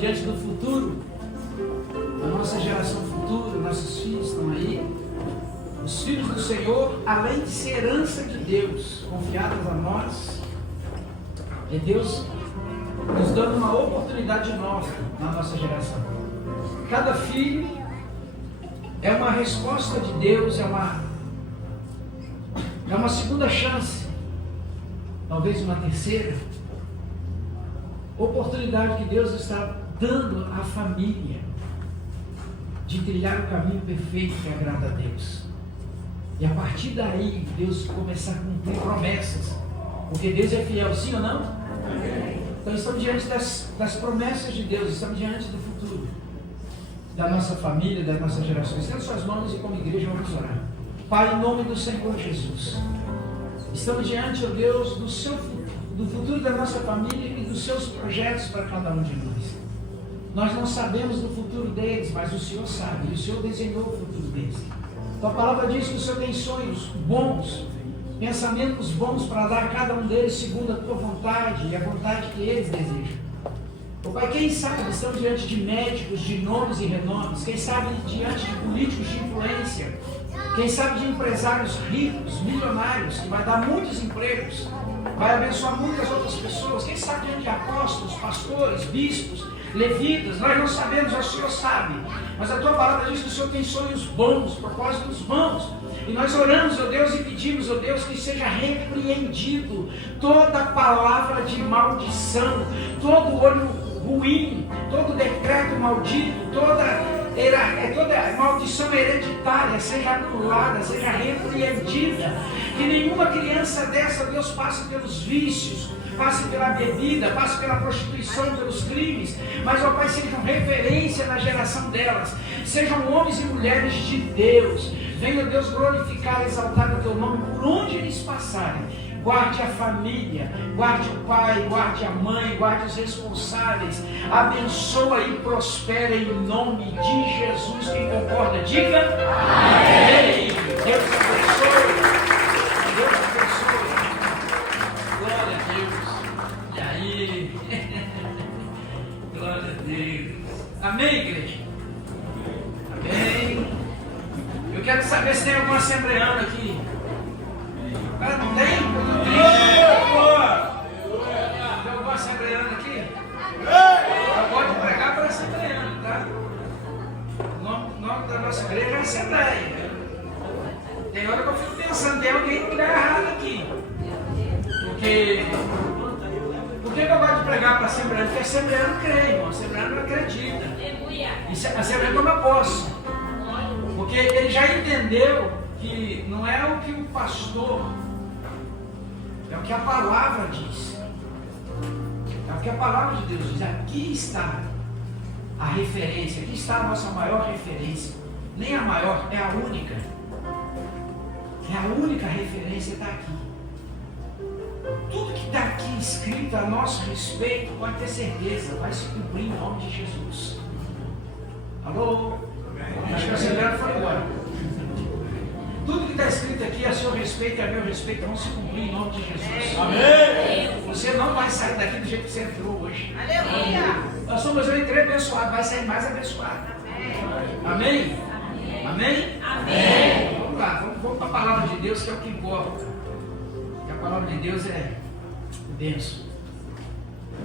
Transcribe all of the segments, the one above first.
diante do futuro, a nossa geração futura, nossos filhos estão aí. Os filhos do Senhor, além de ser herança de Deus, confiados a nós, é Deus nos dando uma oportunidade nova na nossa geração. Cada filho é uma resposta de Deus, é uma segunda chance, talvez uma terceira oportunidade que Deus está dando à família de trilhar o caminho perfeito que agrada a Deus. E a partir daí, Deus começar a cumprir promessas, porque Deus é fiel, sim ou não? Então estamos diante das promessas de Deus, estamos diante do futuro da nossa família, da nossa geração. Estenda suas mãos e como igreja vamos orar. Pai, em nome do Senhor Jesus, estamos diante, ó Deus, do futuro da nossa família e dos seus projetos para cada um de nós. Nós não sabemos do futuro deles, mas o Senhor sabe, e o Senhor desenhou o futuro deles. Tua palavra diz que o Senhor tem sonhos bons, pensamentos bons para dar a cada um deles segundo a tua vontade e a vontade que eles desejam. Oh, Pai, quem sabe estão diante de médicos de nomes e renomes, quem sabe diante de políticos de influência, quem sabe de empresários ricos, milionários, que vai dar muitos empregos, vai abençoar muitas outras pessoas, quem sabe diante de apóstolos, pastores, bispos, levitas, nós não sabemos, o Senhor sabe, mas a tua palavra diz que o Senhor tem sonhos bons, propósitos bons, e nós oramos, ó Deus, e pedimos, ó Deus, que seja repreendido toda palavra de maldição, todo olho ruim, todo decreto maldito, toda maldição hereditária seja anulada, seja repreendida, que nenhuma criança dessa, Deus, passe pelos vícios, passe pela bebida, passe pela prostituição, pelos crimes, mas, ó Pai, sejam referência na geração delas, sejam homens e mulheres de Deus. Venha, Deus, glorificar e exaltar o teu nome por onde eles passarem. Guarde a família, guarde o pai, guarde a mãe, guarde os responsáveis. Abençoa e prospera em nome de Jesus. Quem concorda, diga amém. Deus abençoe. Deus abençoe. Glória a Deus. E aí? Glória a Deus. Amém, igreja? Amém. Eu quero saber se tem algum assembleano aqui. Cara, não tem? Tem algum assembleano aqui? Eu gosto de pregar para assembleano, tá? O nome da nossa igreja é Assembleia. Tem hora que eu fico pensando, tem alguém no lugar errado aqui. Por que eu gosto de pregar para assembleano? Porque assembleano crê, irmão. Assembleano não acredita. E assembleano toma posse. Porque ele já entendeu que não é o que o pastor, é o que a palavra diz. É o que a palavra de Deus diz. Aqui está a referência, aqui está a nossa maior referência. Nem a maior, é a única. É a única referência está aqui. Tudo que está aqui escrito a nosso respeito, pode ter certeza, vai se cumprir em nome de Jesus. Alô? Acho que a Assembleia foi embora. Tudo que está escrito aqui a seu respeito e a meu respeito vão se cumprir em nome de Jesus. Amém. Você não vai sair daqui do jeito que você entrou hoje. Aleluia. Eu entrei abençoado, vai sair mais abençoado. Amém? Amém? Amém. Vamos lá, vamos para a palavra de Deus, que é o que importa. Porque a palavra de Deus é denso.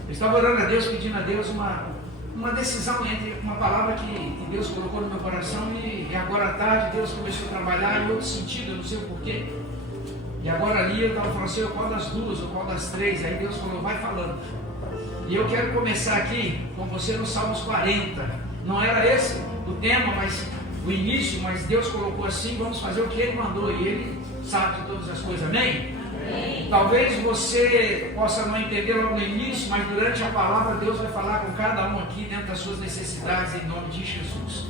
Eu estava orando a Deus, pedindo a Deus uma decisão entre uma palavra que Deus colocou no meu coração e agora à tarde Deus começou a trabalhar em outro sentido, eu não sei o porquê. E agora ali eu estava falando assim, qual das duas ou qual das três? Aí Deus falou, vai falando. E eu quero começar aqui com você no Salmos 40. Não era esse o tema, mas o início, mas Deus colocou assim, vamos fazer o que Ele mandou e Ele sabe de todas as coisas, amém? Talvez você possa não entender logo no início, mas durante a palavra Deus vai falar com cada um aqui dentro das suas necessidades em nome de Jesus.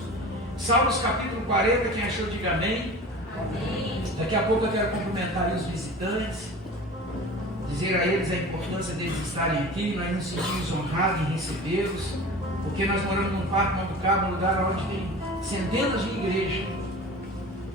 Salmos capítulo 40, quem achou diga amém. Amém. Daqui a pouco eu quero cumprimentar os visitantes, dizer a eles a importância deles estarem aqui, nós nos sentimos honrados em recebê-los, porque nós moramos num parque, num Cabo, um lugar onde tem centenas de igrejas.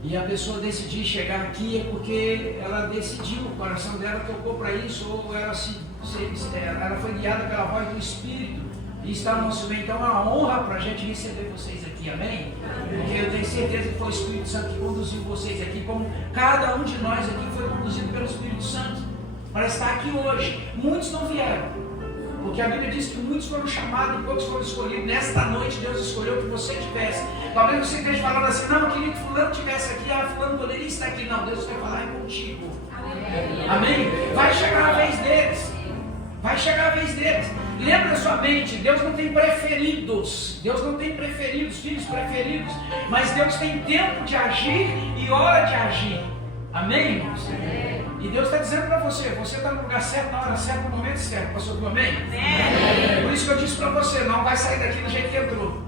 E a pessoa decidir chegar aqui é porque ela decidiu, o coração dela tocou para isso, ou ela foi guiada pela voz do Espírito E está no nosso meio, então é uma honra para a gente receber vocês aqui, amém? Porque eu tenho certeza que foi o Espírito Santo que conduziu vocês aqui, como cada um de nós aqui foi conduzido pelo Espírito Santo para estar aqui hoje. Muitos não vieram, porque a Bíblia diz que muitos foram chamados e poucos foram escolhidos. Nesta noite Deus escolheu que você tivesse. Talvez você esteja falando assim, não, eu queria que fulano estivesse aqui, fulano poderia estar aqui. Não, Deus quer falar contigo. Amém? Vai chegar a vez deles. Vai chegar a vez deles. Lembra sua mente, Deus não tem preferidos. Deus não tem preferidos, filhos preferidos. Mas Deus tem tempo de agir e hora de agir. Amém, irmãos? E Deus está dizendo para você, você está no lugar certo, na hora certa, no momento certo. Passou do amém? Por isso que eu disse para você, não vai sair daqui do jeito que entrou.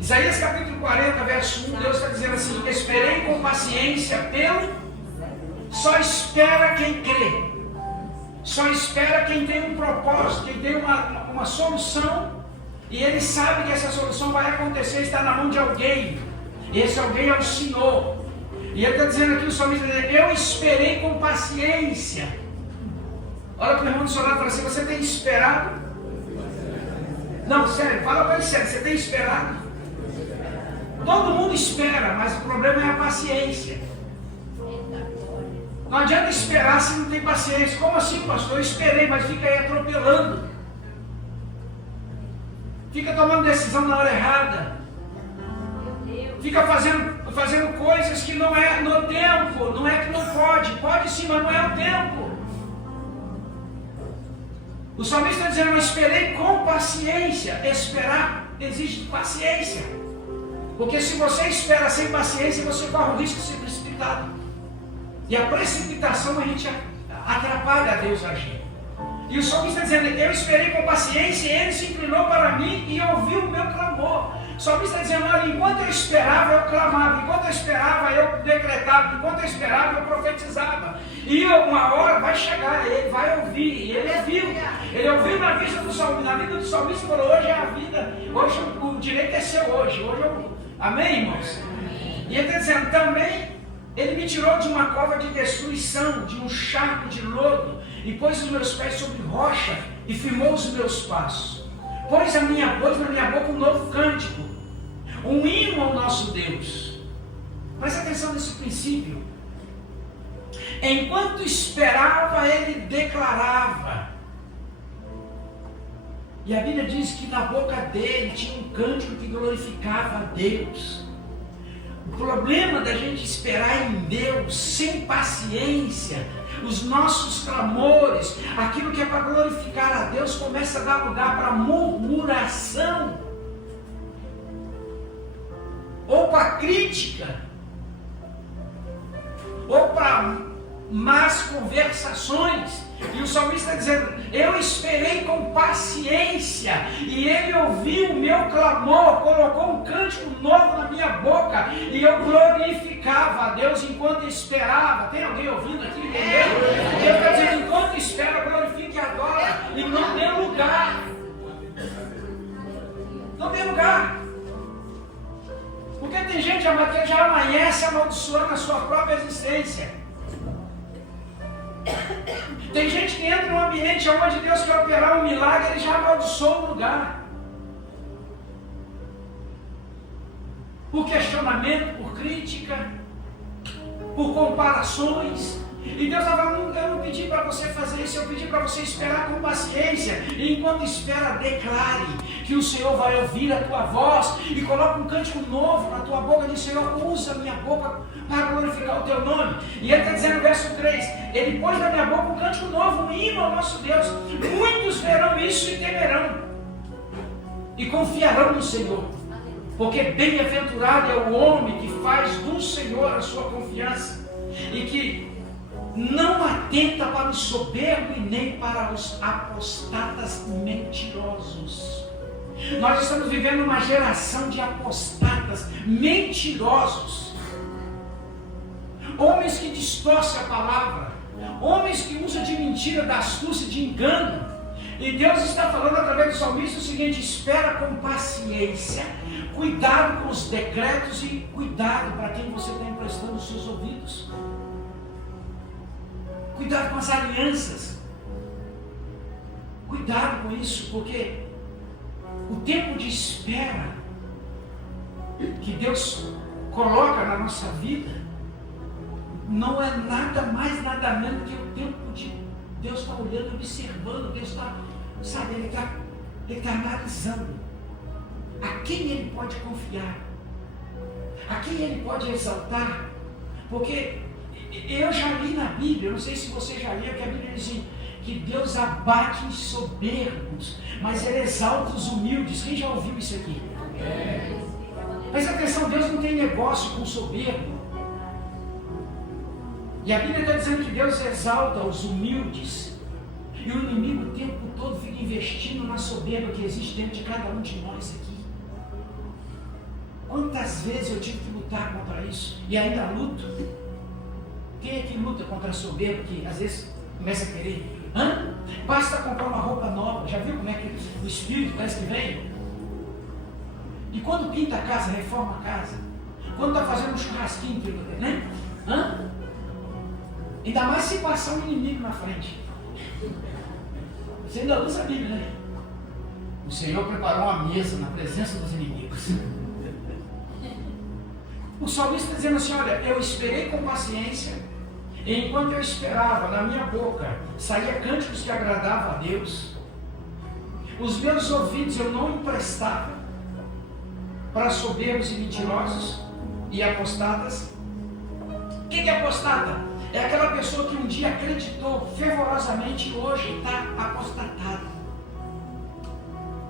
Isaías capítulo 40, verso 1, Deus está dizendo assim, esperei com paciência pelo... Só espera quem crê. Só espera quem tem um propósito, quem tem uma solução, e ele sabe que essa solução vai acontecer, está na mão de alguém. E esse alguém é o Senhor. E ele está dizendo aqui, o salmista, eu esperei com paciência. Olha para o irmão do seu lado e fala assim, você tem esperado? Não, sério, fala para ele sério, você tem esperado? Todo mundo espera, mas o problema é a paciência. Não adianta esperar se não tem paciência. Como assim, pastor? Eu esperei, mas fica aí atropelando. Fica tomando decisão na hora errada. Fica fazendo coisas que não é no tempo. Não é que não pode. Pode sim, mas não é o tempo. O salmista está dizendo, eu esperei com paciência. Esperar exige paciência. Porque se você espera sem paciência, você corre o risco de ser precipitado. E a precipitação a gente atrapalha a Deus agir. E o salmista está dizendo, eu esperei com paciência, e ele se inclinou para mim e ouviu o meu clamor. O salmista está dizendo, olha, enquanto eu esperava, eu clamava, enquanto eu esperava, eu decretava, enquanto eu esperava, eu profetizava. E uma hora vai chegar, ele vai ouvir, e ele ouviu. Ele ouviu na vida do salmista e falou, hoje é a vida, hoje o direito é seu hoje amém, irmãos? E ele está dizendo, também, ele me tirou de uma cova de destruição, de um charco de lodo, e pôs os meus pés sobre rocha, e firmou os meus passos. Pôs na minha boca um novo cântico, um hino ao nosso Deus. Presta atenção nesse princípio. Enquanto esperava, ele declarava. E a Bíblia diz que na boca dele tinha um cântico que glorificava a Deus. O problema da gente esperar em Deus sem paciência, os nossos clamores, aquilo que é para glorificar a Deus, começa a dar lugar para murmuração, ou para crítica, ou para más conversações. E o salmista está dizendo, eu esperei com paciência, e ele ouviu o meu clamor, colocou um cântico novo na minha boca, e eu glorificava a Deus enquanto esperava. Tem alguém ouvindo aqui? Ele está dizendo, enquanto espera, glorifique agora, e não dê lugar. Não dê lugar. Porque tem gente que já amanhece amaldiçoando a sua própria existência. Tem gente que entra num ambiente onde Deus quer operar um milagre, ele já amaldiçoa o lugar. Por questionamento, por crítica, por comparações. E Deus está falando, eu não pedi para você fazer isso, eu pedi para você esperar com paciência. E enquanto espera, declare que o Senhor vai ouvir a tua voz e coloca um cântico novo na tua boca. Diz, Senhor, usa a minha boca para glorificar o teu nome. E ele está dizendo no verso 3, ele pôs na minha boca um cântico novo, um hino ao nosso Deus. Muitos verão isso e temerão, e confiarão no Senhor. Porque bem-aventurado é o homem que faz do Senhor a sua confiança, e que não atenta para o soberbo e nem para os apostatas mentirosos. Nós estamos vivendo uma geração de apostatas mentirosos. Homens que distorcem a palavra, homens que usam de mentira, da astúcia, de engano. E Deus está falando através do salmista o seguinte: espera com paciência, cuidado com os decretos e cuidado para quem você está emprestando os seus ouvidos. Cuidado com as alianças. Cuidado com isso, porque O tempo de espera que Deus coloca na nossa vida não é nada mais, nada menos que o tempo de Deus está olhando, observando, Deus está, sabe, Ele está analisando a quem Ele pode confiar, a quem Ele pode exaltar, porque eu já li na Bíblia, não sei se você já leu, que a Bíblia diz assim, que Deus abate os soberbos, mas Ele exalta os humildes. Quem já ouviu isso aqui? Presta atenção, Deus não tem negócio com soberbo. E a Bíblia está dizendo que Deus exalta os humildes. E o inimigo o tempo todo fica investindo na soberba que existe dentro de cada um de nós aqui. Quantas vezes eu tive que lutar contra isso? E ainda luto. Quem é que luta contra a soberba que às vezes começa a querer? Basta comprar uma roupa nova. Já viu como é que o espírito parece que vem? E quando pinta a casa, reforma a casa. Quando está fazendo um churrasquinho, né? Ainda mais se passar um inimigo na frente. Você ainda usa a Bíblia, né? O Senhor preparou uma mesa na presença dos inimigos. O salmista está dizendo assim, olha, eu esperei com paciência, e enquanto eu esperava, na minha boca saía cânticos que agradavam a Deus. Os meus ouvidos eu não emprestava para soberbos e mentirosos e apostatas. O que é apostata? É aquela pessoa que um dia acreditou fervorosamente e hoje está apostatada.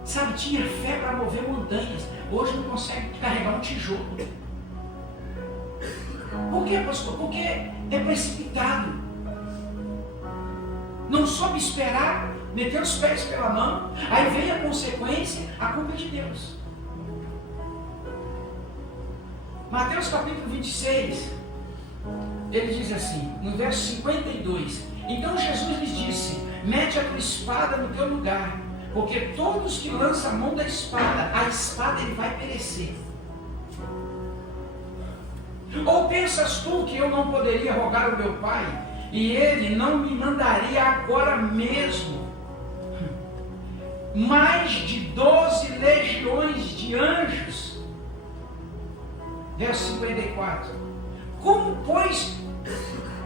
Sabe, tinha fé para mover montanhas, hoje não consegue carregar um tijolo. Por quê, pastor? Porque é precipitado. Não soube esperar, meteu os pés pela mão, aí vem a consequência, a culpa é de Deus. Mateus capítulo 26, ele diz assim, no verso 52, então Jesus lhes disse, mete a tua espada no teu lugar, porque todos que lançam a mão da espada, a espada ele vai perecer. Ou pensas tu que eu não poderia rogar ao meu Pai, e Ele não me mandaria agora mesmo mais de 12 legiões de anjos? Verso 54. Como, pois,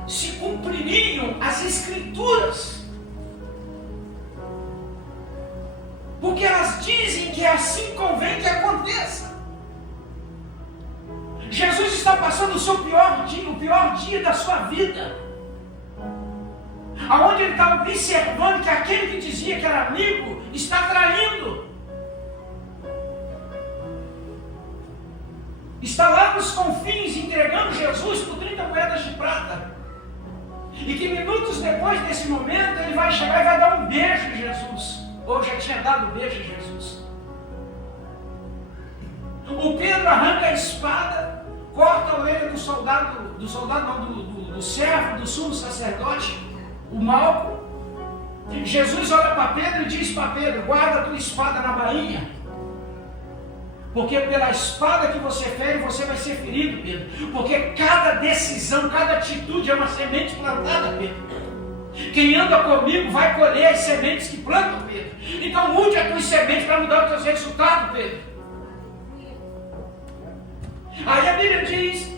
se cumpririam as Escrituras? Porque elas dizem que assim convém que aconteça. Jesus está passando o seu pior dia, o pior dia da sua vida, aonde ele está observando que aquele que dizia que era amigo está traindo, está lá nos confins entregando Jesus por 30 moedas de prata, e que minutos depois desse momento ele vai chegar e vai dar um beijo em Jesus, ou já tinha dado um beijo em Jesus. O Pedro arranca a espada, corta a orelha do servo, do sumo sacerdote, o Malco. Jesus olha para Pedro e diz para Pedro, guarda a tua espada na bainha, porque pela espada que você fere, você vai ser ferido, Pedro, porque cada decisão, cada atitude é uma semente plantada, Pedro. Quem anda comigo vai colher as sementes que plantam, Pedro. Então mude as tuas sementes para mudar os teus resultados, Pedro. Aí a Bíblia diz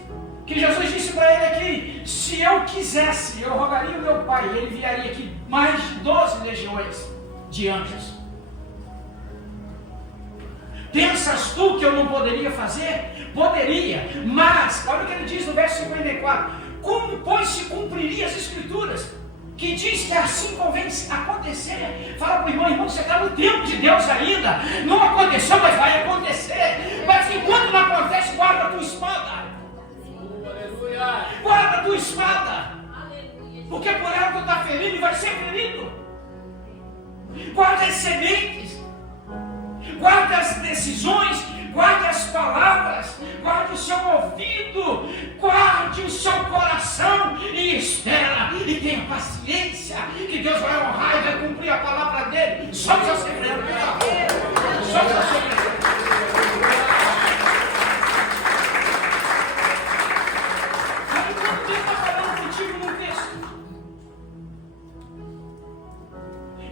que Jesus disse para ele aqui, se eu quisesse, eu rogaria o meu Pai, e ele enviaria aqui mais de 12 legiões de anjos. Pensas tu que eu não poderia fazer? Poderia, mas, olha o que ele diz no verso 54, como pois se cumpriria as Escrituras, que diz que assim convém acontecer? Fala para o irmão, você está no tempo de Deus ainda, não aconteceu, mas vai acontecer, mas enquanto não acontece, guarda a tua espada, guarda a tua espada, porque por ela tu está ferido e vai ser ferido. Guarda as sementes, guarde as decisões, guarde as palavras, guarde o seu ouvido, guarde o seu coração e espera e tenha paciência, que Deus vai honrar e vai cumprir a palavra dele. Só o seu segredo, por favor. Só o seu segredo. Sabe quanto tempo está falando contigo no texto?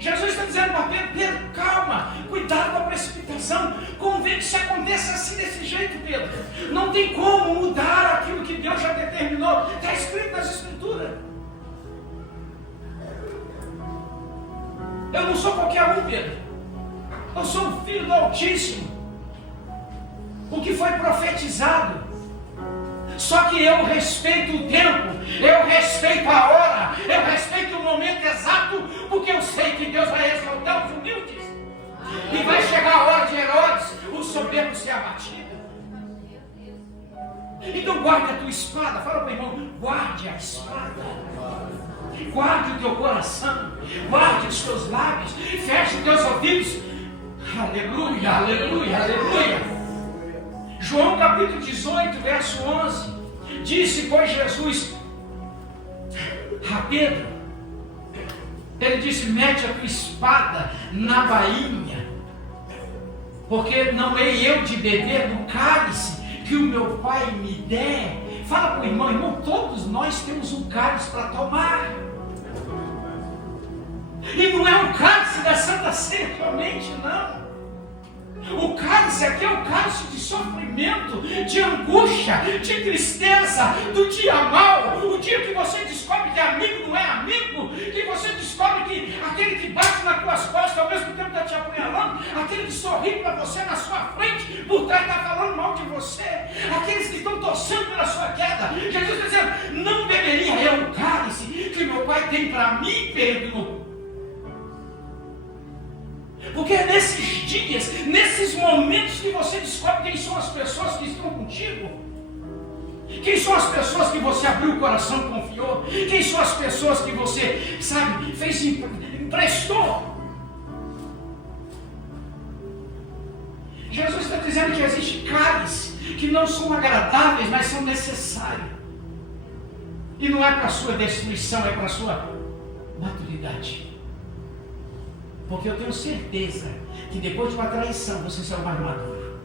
Jesus está dizendo para Pedro, Pedro, calma, cuidado com a precipitação. visão. Convém que isso aconteça assim, desse jeito, Pedro. Não tem como mudar aquilo que Deus já determinou. Está escrito nas Escrituras. Eu não sou qualquer um, Pedro. Eu sou o Filho do Altíssimo. O que foi profetizado. Só que eu respeito o tempo, eu respeito a hora, eu respeito o momento exato, porque eu sei que Deus vai exaltar os humildes. E vai chegar a hora de Herodes, o soberbo, ser abatido. Então guarde a tua espada. Fala para o irmão, guarde a espada. Guarde o teu coração, guarde os teus lábios, feche os teus ouvidos. Aleluia, aleluia, aleluia. João capítulo 18, verso 11, disse, pois, Jesus a Pedro, ele disse, mete a tua espada na bainha, porque não hei eu de beber no cálice que o meu Pai me der. Fala para o irmão, irmão, todos nós temos um cálice para tomar. E não é um cálice da Santa Ceia somente, não. O cálice aqui é o cálice de sofrimento, de angústia, de tristeza, do dia mau, o dia que você descobre que amigo não é amigo, que você descobre que aquele que bate nas tuas costas ao mesmo tempo está te apunhalando, aquele que sorri para você na sua frente, por trás está falando mal de você, aqueles que estão torcendo pela sua queda. Jesus está dizendo, não beberia eu o cálice que meu Pai tem para mim, Pedro. Porque é nesses dias, nesses momentos que você descobre quem são as pessoas que estão contigo. Quem são as pessoas que você abriu o coração e confiou. Quem são as pessoas que você, sabe, emprestou. Jesus está dizendo que existe cálices que não são agradáveis, mas são necessários. E não é para a sua destruição, é para a sua maturidade. Porque eu tenho certeza que depois de uma traição você saiu mais maduro.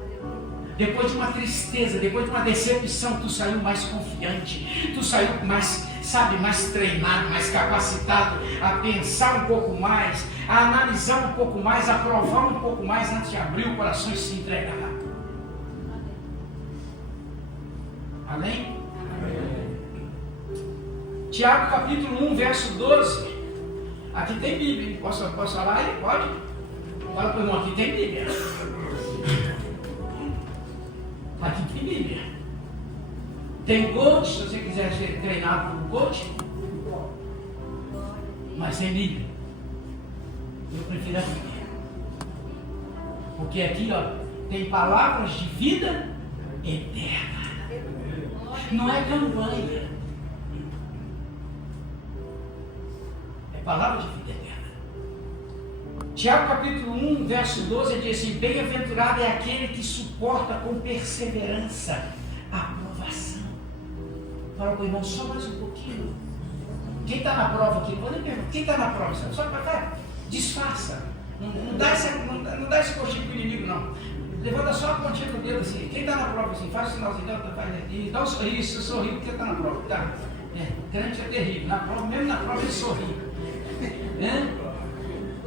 Depois de uma tristeza, depois de uma decepção, tu saiu mais confiante. Tu saiu mais, sabe, mais treinado, mais capacitado a pensar um pouco mais, a analisar um pouco mais, a provar um pouco mais antes de abrir o coração e se entregar. Amém? Amém. Tiago capítulo 1, verso 12. Aqui tem Bíblia, posso falar aí? Pode? Fala para o irmão, aqui tem Bíblia. Aqui tem Bíblia. Tem coach, se você quiser ser treinado por coach. Mas tem Bíblia. Eu prefiro a Bíblia. Porque aqui, ó, tem palavras de vida eterna. Não é campanha. Palavra de vida eterna. Tiago capítulo 1, verso 12 diz assim, bem-aventurado é aquele que suporta com perseverança a provação. Fala para o irmão, só mais um pouquinho. Quem está na prova aqui? Quem está na prova? Só para cá, disfarça. Não dá esse coxinho para o inimigo, não. Levanta só a pontinha do dedo assim. Quem está na prova assim, faz o sinalzinho, dá um sorriso, sorri porque está na prova. Tá? Crente é terrível. Na prova, mesmo na prova ele sorri.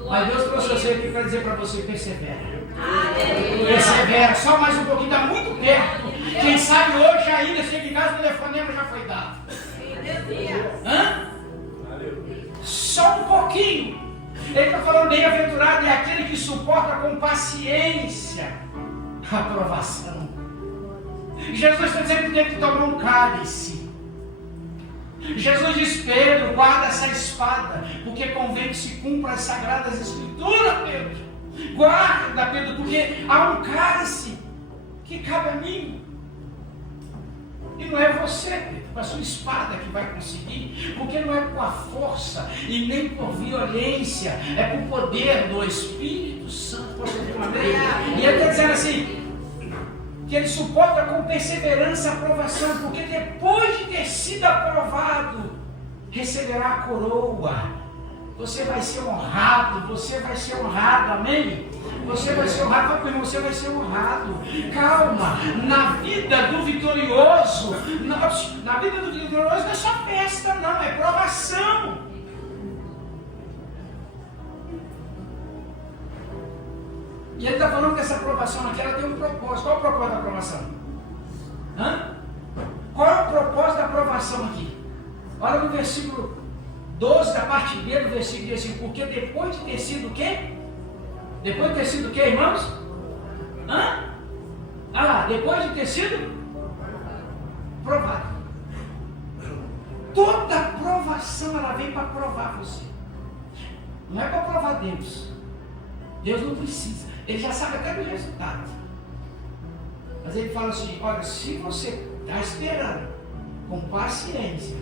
Mas Deus trouxe você aqui para dizer para você, persevera. Persevera, só mais um pouquinho, está muito perto. Quem sabe hoje ainda, chega em casa, o telefonema já foi dado. Só um pouquinho. Ele está falando, bem-aventurado é aquele que suporta com paciência a provação. Jesus está dizendo que tem que tomar um cálice. Jesus diz, Pedro, guarda essa espada, porque convém que se cumpra as sagradas escrituras, Pedro. Guarda, Pedro, porque há um cálice que cabe a mim. E não é você, Pedro, com a sua espada que vai conseguir, porque não é com a força e nem por violência, é com o poder do Espírito Santo. E ele está dizendo assim, que ele suporta com perseverança a aprovação, porque depois de ter sido aprovado, receberá a coroa. Você vai ser honrado, amém? Você vai ser honrado, você vai ser honrado. Calma, na vida do vitorioso, na vida do vitorioso não é só festa, não, é provação. E ele está falando que essa aprovação aqui, ela tem um propósito. Qual é o propósito da aprovação? Qual é o propósito da aprovação aqui? Olha no versículo 12, da parte B do versículo, diz assim, porque depois de ter sido o quê? Depois de ter sido o quê, irmãos? Depois de ter sido provado. Toda provação, ela vem para provar você. Não é para provar Deus. Deus não precisa. Ele já sabe até do resultado. Mas ele fala assim, olha, se você está esperando com paciência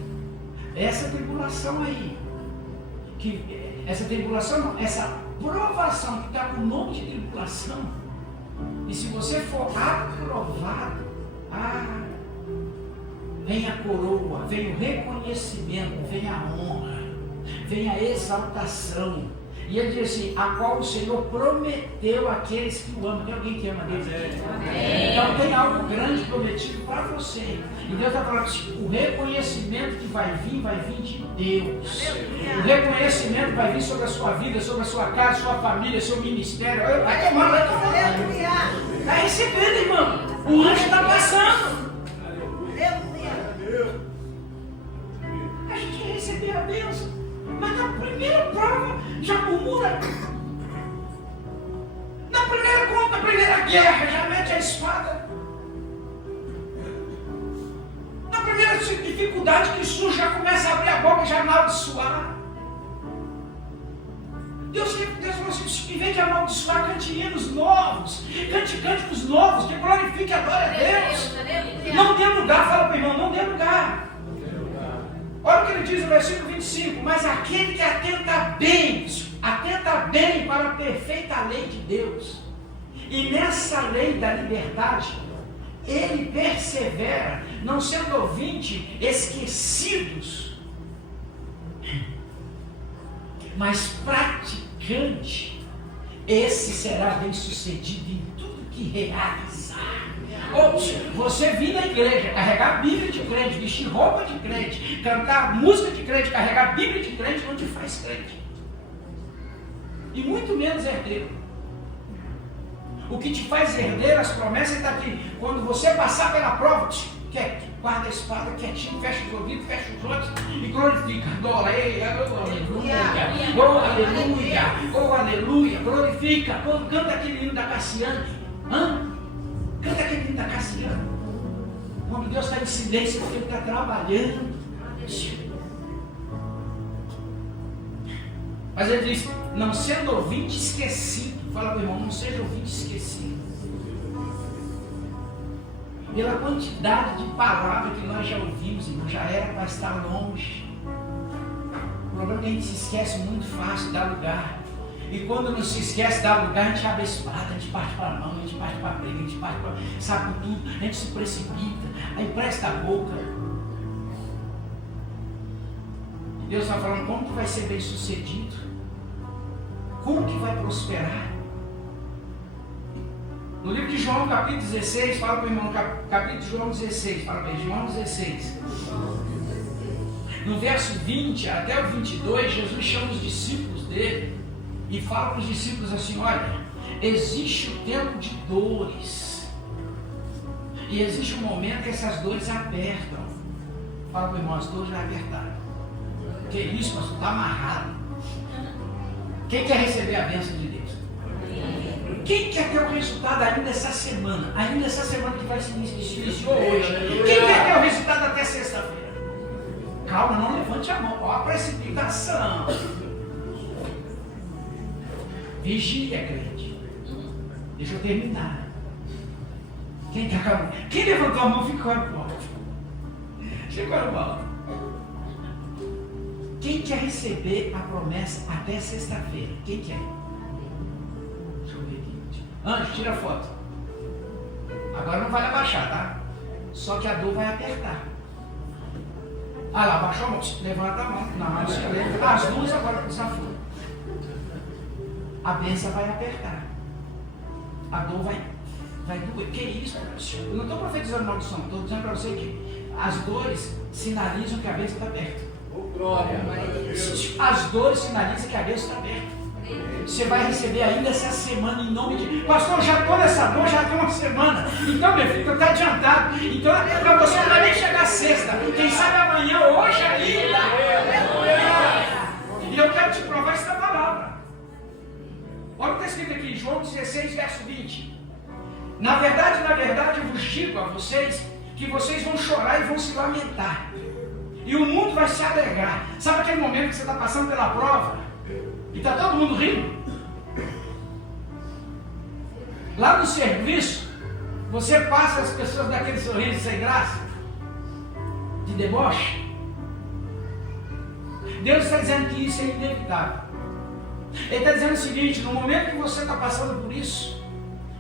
essa tribulação aí, essa tribulação não, essa provação que está com o nome de tribulação, e se você for aprovado, vem a coroa, vem o reconhecimento, vem a honra, vem a exaltação. E ele diz assim, a qual o Senhor prometeu àqueles que o amam. Tem alguém que ama Deus? Então tem algo grande prometido para você. E Deus está falando assim, o reconhecimento que vai vir de Deus. O reconhecimento vai vir sobre a sua vida, sobre a sua casa, sua família, seu ministério. Vai tomar, vai tomar. Está recebendo, irmão. O anjo está passando. A gente quer receber a bênção. Mas na primeira prova já murmura. Na primeira guerra já mete a espada. Na primeira dificuldade que surge já começa a abrir a boca e já amaldiçoar. Deus falou assim, em vez de amaldiçoar, cante hinos novos, cante cânticos novos, que glorifique e adore a Deus. Não dê lugar, fala para o irmão, não dê lugar. Olha o que ele diz no versículo 25, mas aquele que atenta bem para a perfeita lei de Deus, e nessa lei da liberdade, ele persevera, não sendo ouvinte, esquecidos, mas praticante, esse será bem sucedido em tudo que realizar. Você vir na igreja, carregar a Bíblia de crente, vestir roupa de crente, cantar música de crente, carregar a Bíblia de crente, não te faz crente. E muito menos herdeiro. O que te faz herdeiro, as promessas está aqui. Quando você passar pela prova, quieto, guarda a espada, quietinho, fecha os ouvidos, fecha os olhos e glorifica. Aleluia, glorifica. Canta aquele hino da Cassiane. Canta aquele hino da Cassiane. Quando Deus está em silêncio, porque Ele está trabalhando. Mas Ele diz, não sendo ouvinte esquecido. Fala para o irmão, não seja ouvinte esquecido. Pela quantidade de palavras que nós já ouvimos, irmão, já era para estar longe. O problema é que a gente se esquece muito fácil, dá lugar. E quando não se esquece, dá lugar, a gente abre a espada, a gente parte para a mão, a gente parte para a briga, a gente parte para, sabe tudo, a gente se precipita, aí presta a boca. E Deus está falando como que vai ser bem sucedido, como que vai prosperar. No livro de João, capítulo 16, fala para o irmão, capítulo de João 16, fala para ele, João 16. No verso 20 até o 22, Jesus chama os discípulos dele e fala para os discípulos assim, olha, existe o tempo de dores e existe um momento que essas dores apertam. Fala para o irmão, as dores vai apertar. Que isso, pastor? Está amarrado. Quem quer receber a bênção de Deus? Quem quer ter o resultado ainda essa semana? Ainda essa semana que vai se iniciou hoje. Quem quer ter o resultado até sexta-feira? Calma, não levante a mão. Olha a precipitação. Vigia, crente. Deixa eu terminar. Quem está calmo? Quem levantou a mão ficou no alto. Ficou no alto. Quem quer receber a promessa até sexta-feira? Quem quer? Deixa eu ver aqui. Anjo, tira a foto. Agora não vai abaixar, tá? Só que a dor vai apertar. Ah lá, abaixou a mão. Levanta a mão. Não, você levanta. As duas agora desafio. A bênção vai apertar. A dor vai doer. Que isso? Eu não estou profetizando maldição. Estou dizendo para você que as dores sinalizam que a bênção está perto. Glória. As dores sinalizam que a bênção está perto. Você vai receber ainda essa semana em nome de... Pastor, já estou nessa dor, já estou uma semana. Então, meu filho, está adiantado. Então, para você não vai nem chegar sexta. Quem sabe amanhã, hoje ainda. E eu quero te provar essa palavra. Olha o que está escrito aqui em João 16, verso 20. Na verdade, eu vos digo a vocês que vocês vão chorar e vão se lamentar. E o mundo vai se alegrar. Sabe aquele momento que você está passando pela prova? E está todo mundo rindo? Lá no serviço, você passa as pessoas daquele sorriso sem graça, de deboche. Deus está dizendo que isso é inevitável. Ele está dizendo o seguinte: no momento que você está passando por isso,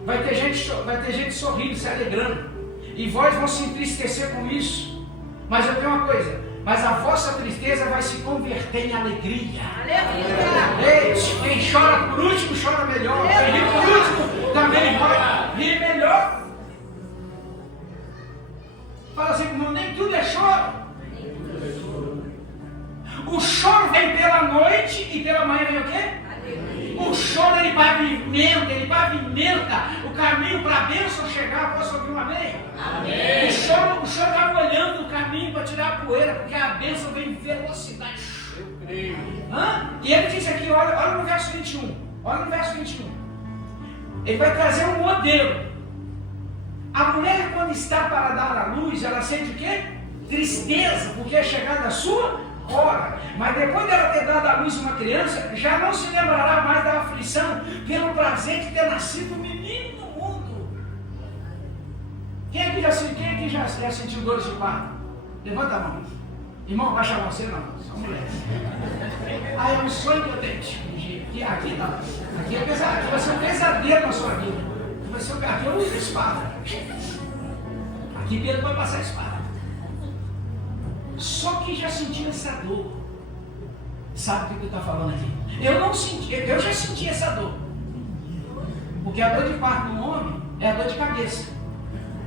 vai ter gente sorrindo, se alegrando, e vós vão se entristecer com isso. Mas eu tenho uma coisa: mas a vossa tristeza vai se converter em alegria. Aleluia! Quem chora por último, chora melhor. Quem ri por último, também ri melhor. Fala assim, irmão, nem tudo é choro. O choro vem pela noite e pela manhã vem o quê? O choro ele pavimenta o caminho para a bênção chegar. Posso ouvir um amém? Amém. O choro está molhando o caminho para tirar a poeira, porque a bênção vem em velocidade. Eu creio. E ele diz aqui, olha no verso 21. Olha no verso 21. Ele vai trazer um modelo. A mulher, quando está para dar à luz, ela sente o quê? Tristeza, porque é chegada a sua hora. Mas depois dela ter dado à luz uma criança, já não se lembrará mais da aflição pelo prazer de ter nascido um menino no mundo. Quem aqui já sentiu dores de parto? Levanta a mão. Irmão, baixa a mão, você não, só mulher. É um sonho que eu tenho. Aqui não. Aqui é pesado. Aqui vai ser um pesadelo na sua vida. Aqui eu uso espada. Aqui Pedro vai passar a espada. Só que já sentiu essa dor. Sabe o que eu estou falando aqui? Eu não senti, eu já senti essa dor. Porque a dor de parto no homem é a dor de cabeça.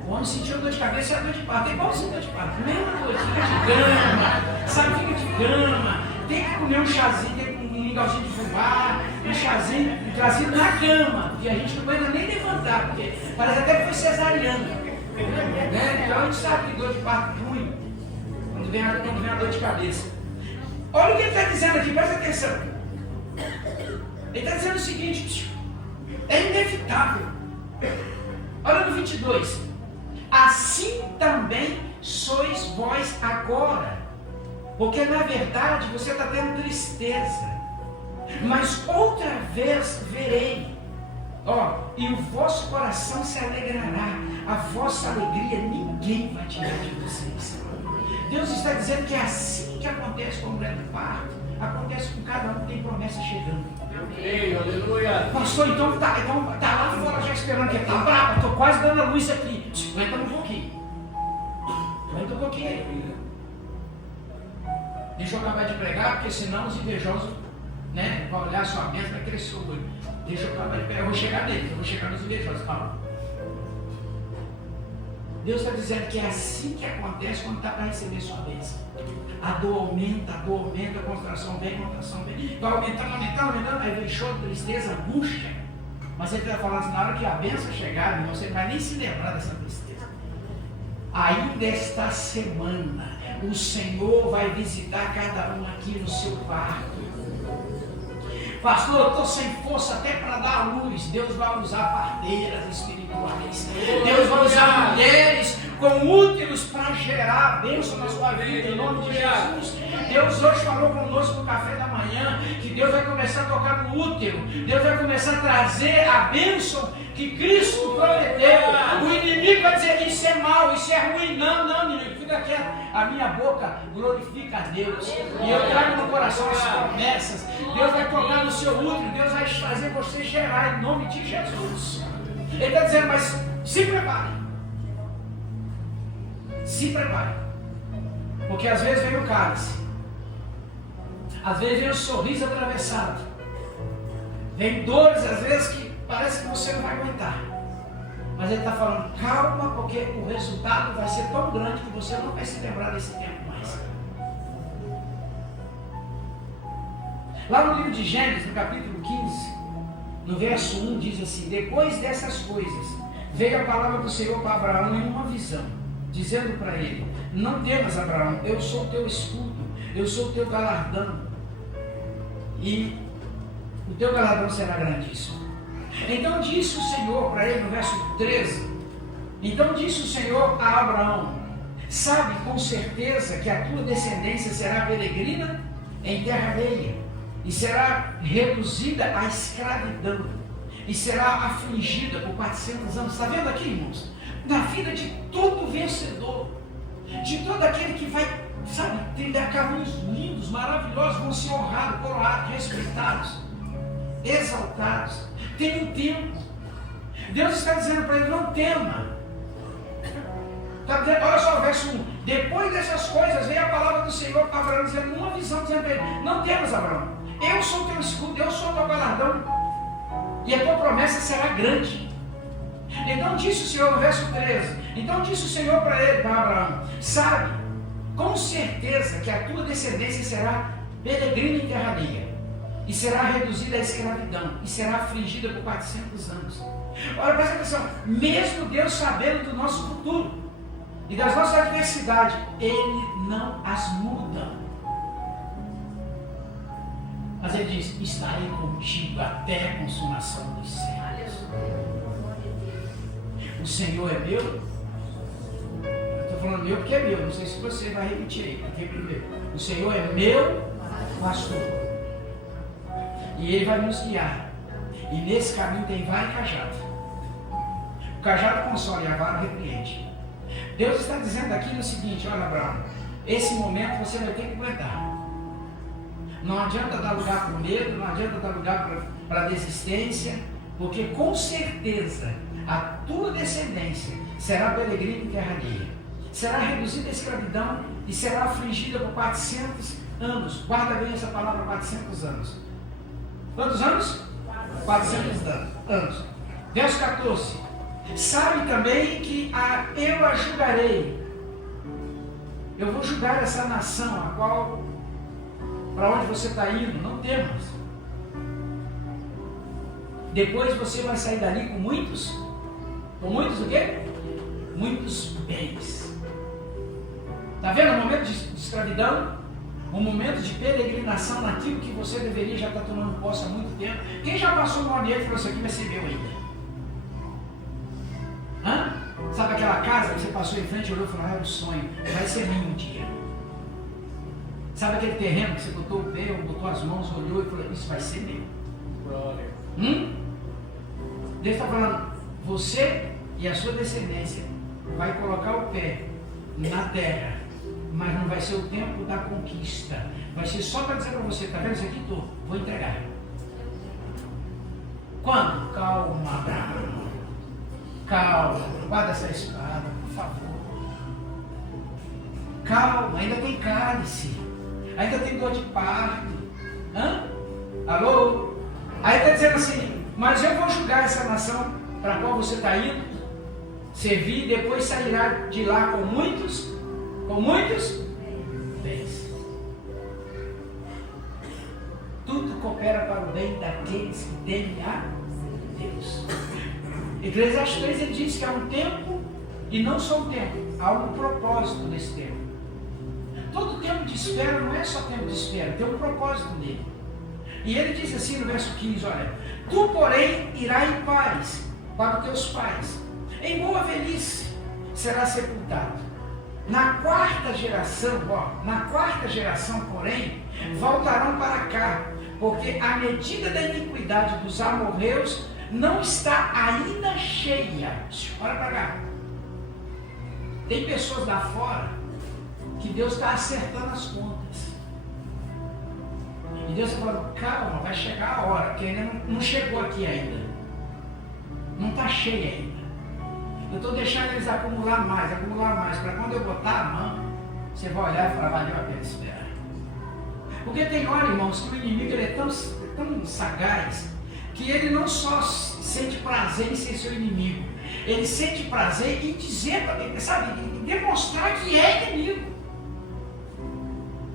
O homem sentiu dor de cabeça é a dor de parto. É igual você dor de parto. Mesma coisa, fica de gama. Sabe, fica de gama. Tem que comer um chazinho, tem que comer um mingauzinho de fubá, um chazinho trazido na cama. E a gente não pode nem levantar, porque parece até que foi cesariana. Né? Então a gente sabe que dor de parto é ruim. Quando vem a dor de cabeça. Olha o que ele está dizendo aqui, presta atenção. Ele está dizendo o seguinte: é inevitável. Olha no 22. Assim também sois vós agora. Porque na verdade você está tendo tristeza. Mas outra vez verei. E o vosso coração se alegrará. A vossa alegria ninguém vai tirar de vocês. Deus está dizendo que é assim que acontece com o mulher do parto. Acontece com cada um que tem promessa chegando. Aleluia. Pastor, então tá lá fora já esperando, que tá bravo, estou quase dando a luz aqui. Aguenta um pouquinho. Aguenta um pouquinho aí. Deixa eu acabar de pregar, porque senão os invejosos, né, vão olhar a sua mente, vai crescer o olho. Deixa eu acabar de pregar, eu vou chegar neles, eu vou chegar nos invejosos. Deus está dizendo que é assim que acontece quando está para receber sua bênção. A dor aumenta, a constração vem, vai aumentando, aí vem choro, tristeza, angústia. Mas ele está falando assim, na hora que a bênção chegar, irmão, você não vai nem se lembrar dessa tristeza. Ainda esta semana, o Senhor vai visitar cada um aqui no seu quarto. Pastor, eu estou sem força até para dar a luz. Deus vai usar parteiras espirituais. Deus vai usar mulheres com úteros para gerar a bênção na sua vida, em nome de Jesus. Deus hoje falou conosco no café da manhã que Deus vai começar a tocar no útero. Deus vai começar a trazer a bênção que Cristo prometeu. O inimigo vai dizer: isso é mal, isso é ruim. Não, inimigo, fica quieto. A minha boca glorifica a Deus. E eu trago no coração as promessas. Deus vai tocar no seu útero. Deus vai fazer você gerar em nome de Jesus. Ele está dizendo, mas se prepare. Se prepare. Porque às vezes vem o cálice. Às vezes vem o sorriso atravessado. Vem dores, às vezes, que parece que você não vai aguentar. Mas ele está falando, calma, porque o resultado vai ser tão grande que você não vai se lembrar desse tempo mais. Lá no livro de Gênesis, no capítulo 15, no verso 1, diz assim: depois dessas coisas, veio a palavra do Senhor para Abraão em uma visão, dizendo para ele: não temas, Abraão, eu sou o teu escudo, eu sou o teu galardão, e o teu galardão será grandíssimo. Então disse o Senhor para ele, no verso 13, então disse o Senhor a Abraão: sabe com certeza que a tua descendência será peregrina em terra alheia, e será reduzida à escravidão, e será afligida por 400 anos. Está vendo aqui, irmãos? Na vida de todo vencedor, de todo aquele que vai, sabe, trilhar caminhos lindos, maravilhosos, vão ser honrados, coroados, respeitados, exaltados. Tem um tempo. Deus está dizendo para ele: não tema. Olha só o verso 1. Depois dessas coisas veio a palavra do Senhor para Abraão, dizendo numa visão, dizendo para ele: não temas, Abraão, eu sou o teu escudo, eu sou o teu galardão, e a tua promessa será grande. Então disse o Senhor, no verso 13, então disse o Senhor para ele, para Abraão: sabe com certeza que a tua descendência será peregrina em terra alheia, e será reduzida à escravidão, e será afligida por 400 anos. Olha, presta atenção, mesmo Deus sabendo do nosso futuro e das nossas adversidades, Ele não as muda. Mas Ele diz: estarei contigo até a consumação dos séculos. O Senhor é meu. Eu estou falando meu porque é meu. Não sei se você vai repetir aí, porque primeiro, o Senhor é meu pastor, e Ele vai nos guiar. E nesse caminho tem vara e cajado. O cajado consola e a vara repreende. Deus está dizendo aqui no seguinte: olha, Abraão, esse momento você vai ter que aguentar. Não adianta dar lugar para o medo, não adianta dar lugar para a desistência, porque com certeza a tua descendência será peregrina em terra alheia, será reduzida à escravidão e será afligida por 400 anos. Guarda bem essa palavra: 400 anos. Quantos anos? 400 anos. Verso 14: sabe também que eu a julgarei. Eu vou julgar essa nação, a qual, para onde você está indo. Não temas. Depois você vai sair dali com muitos o quê? Muitos bens. Está vendo o momento de escravidão? Um momento de peregrinação naquilo que você deveria já estar tomando posse há muito tempo. Quem já passou no ambiente e falou: isso aqui vai ser meu ainda? Hã? Sabe aquela casa que você passou em frente, olhou e falou: é um sonho, vai ser meu um dia. Sabe aquele terreno que você botou o pé, botou as mãos, olhou e falou: isso vai ser meu. Deus está falando: você e a sua descendência vai colocar o pé na terra, mas não vai ser o tempo da conquista. Vai ser só para dizer para você: está vendo isso aqui? Vou entregar. Quando? Calma, Abraão. Calma, guarda essa espada, por favor. Calma, ainda tem cálice, ainda tem dor de parto. Hã? Alô? Aí está dizendo assim: mas eu vou julgar essa nação para a qual você está indo, servir, e depois sairá de lá com muitos bens. Tudo coopera para o bem daqueles que temem a Deus. Eclesiastes 3, ele diz que há um tempo, e não só um tempo, há um propósito nesse tempo. Todo tempo de espera não é só tempo de espera, tem um propósito nele. E ele diz assim no verso 15, olha: tu, porém, irás em paz para os teus pais, em boa velhice será sepultado. Na quarta geração, porém, voltarão para cá, porque a medida da iniquidade dos amorreus não está ainda cheia. Olha para cá. Tem pessoas lá fora que Deus está acertando as contas. E Deus está falando: calma, vai chegar a hora, porque ainda não chegou aqui ainda. Não está cheia ainda. Eu estou deixando eles acumular mais, para quando eu botar a mão, você vai olhar e falar: valeu a pena esperar. Porque tem hora, irmãos, que o inimigo ele é tão sagaz, que ele não só sente prazer em ser seu inimigo, ele sente prazer em dizer, sabe, em demonstrar que é inimigo.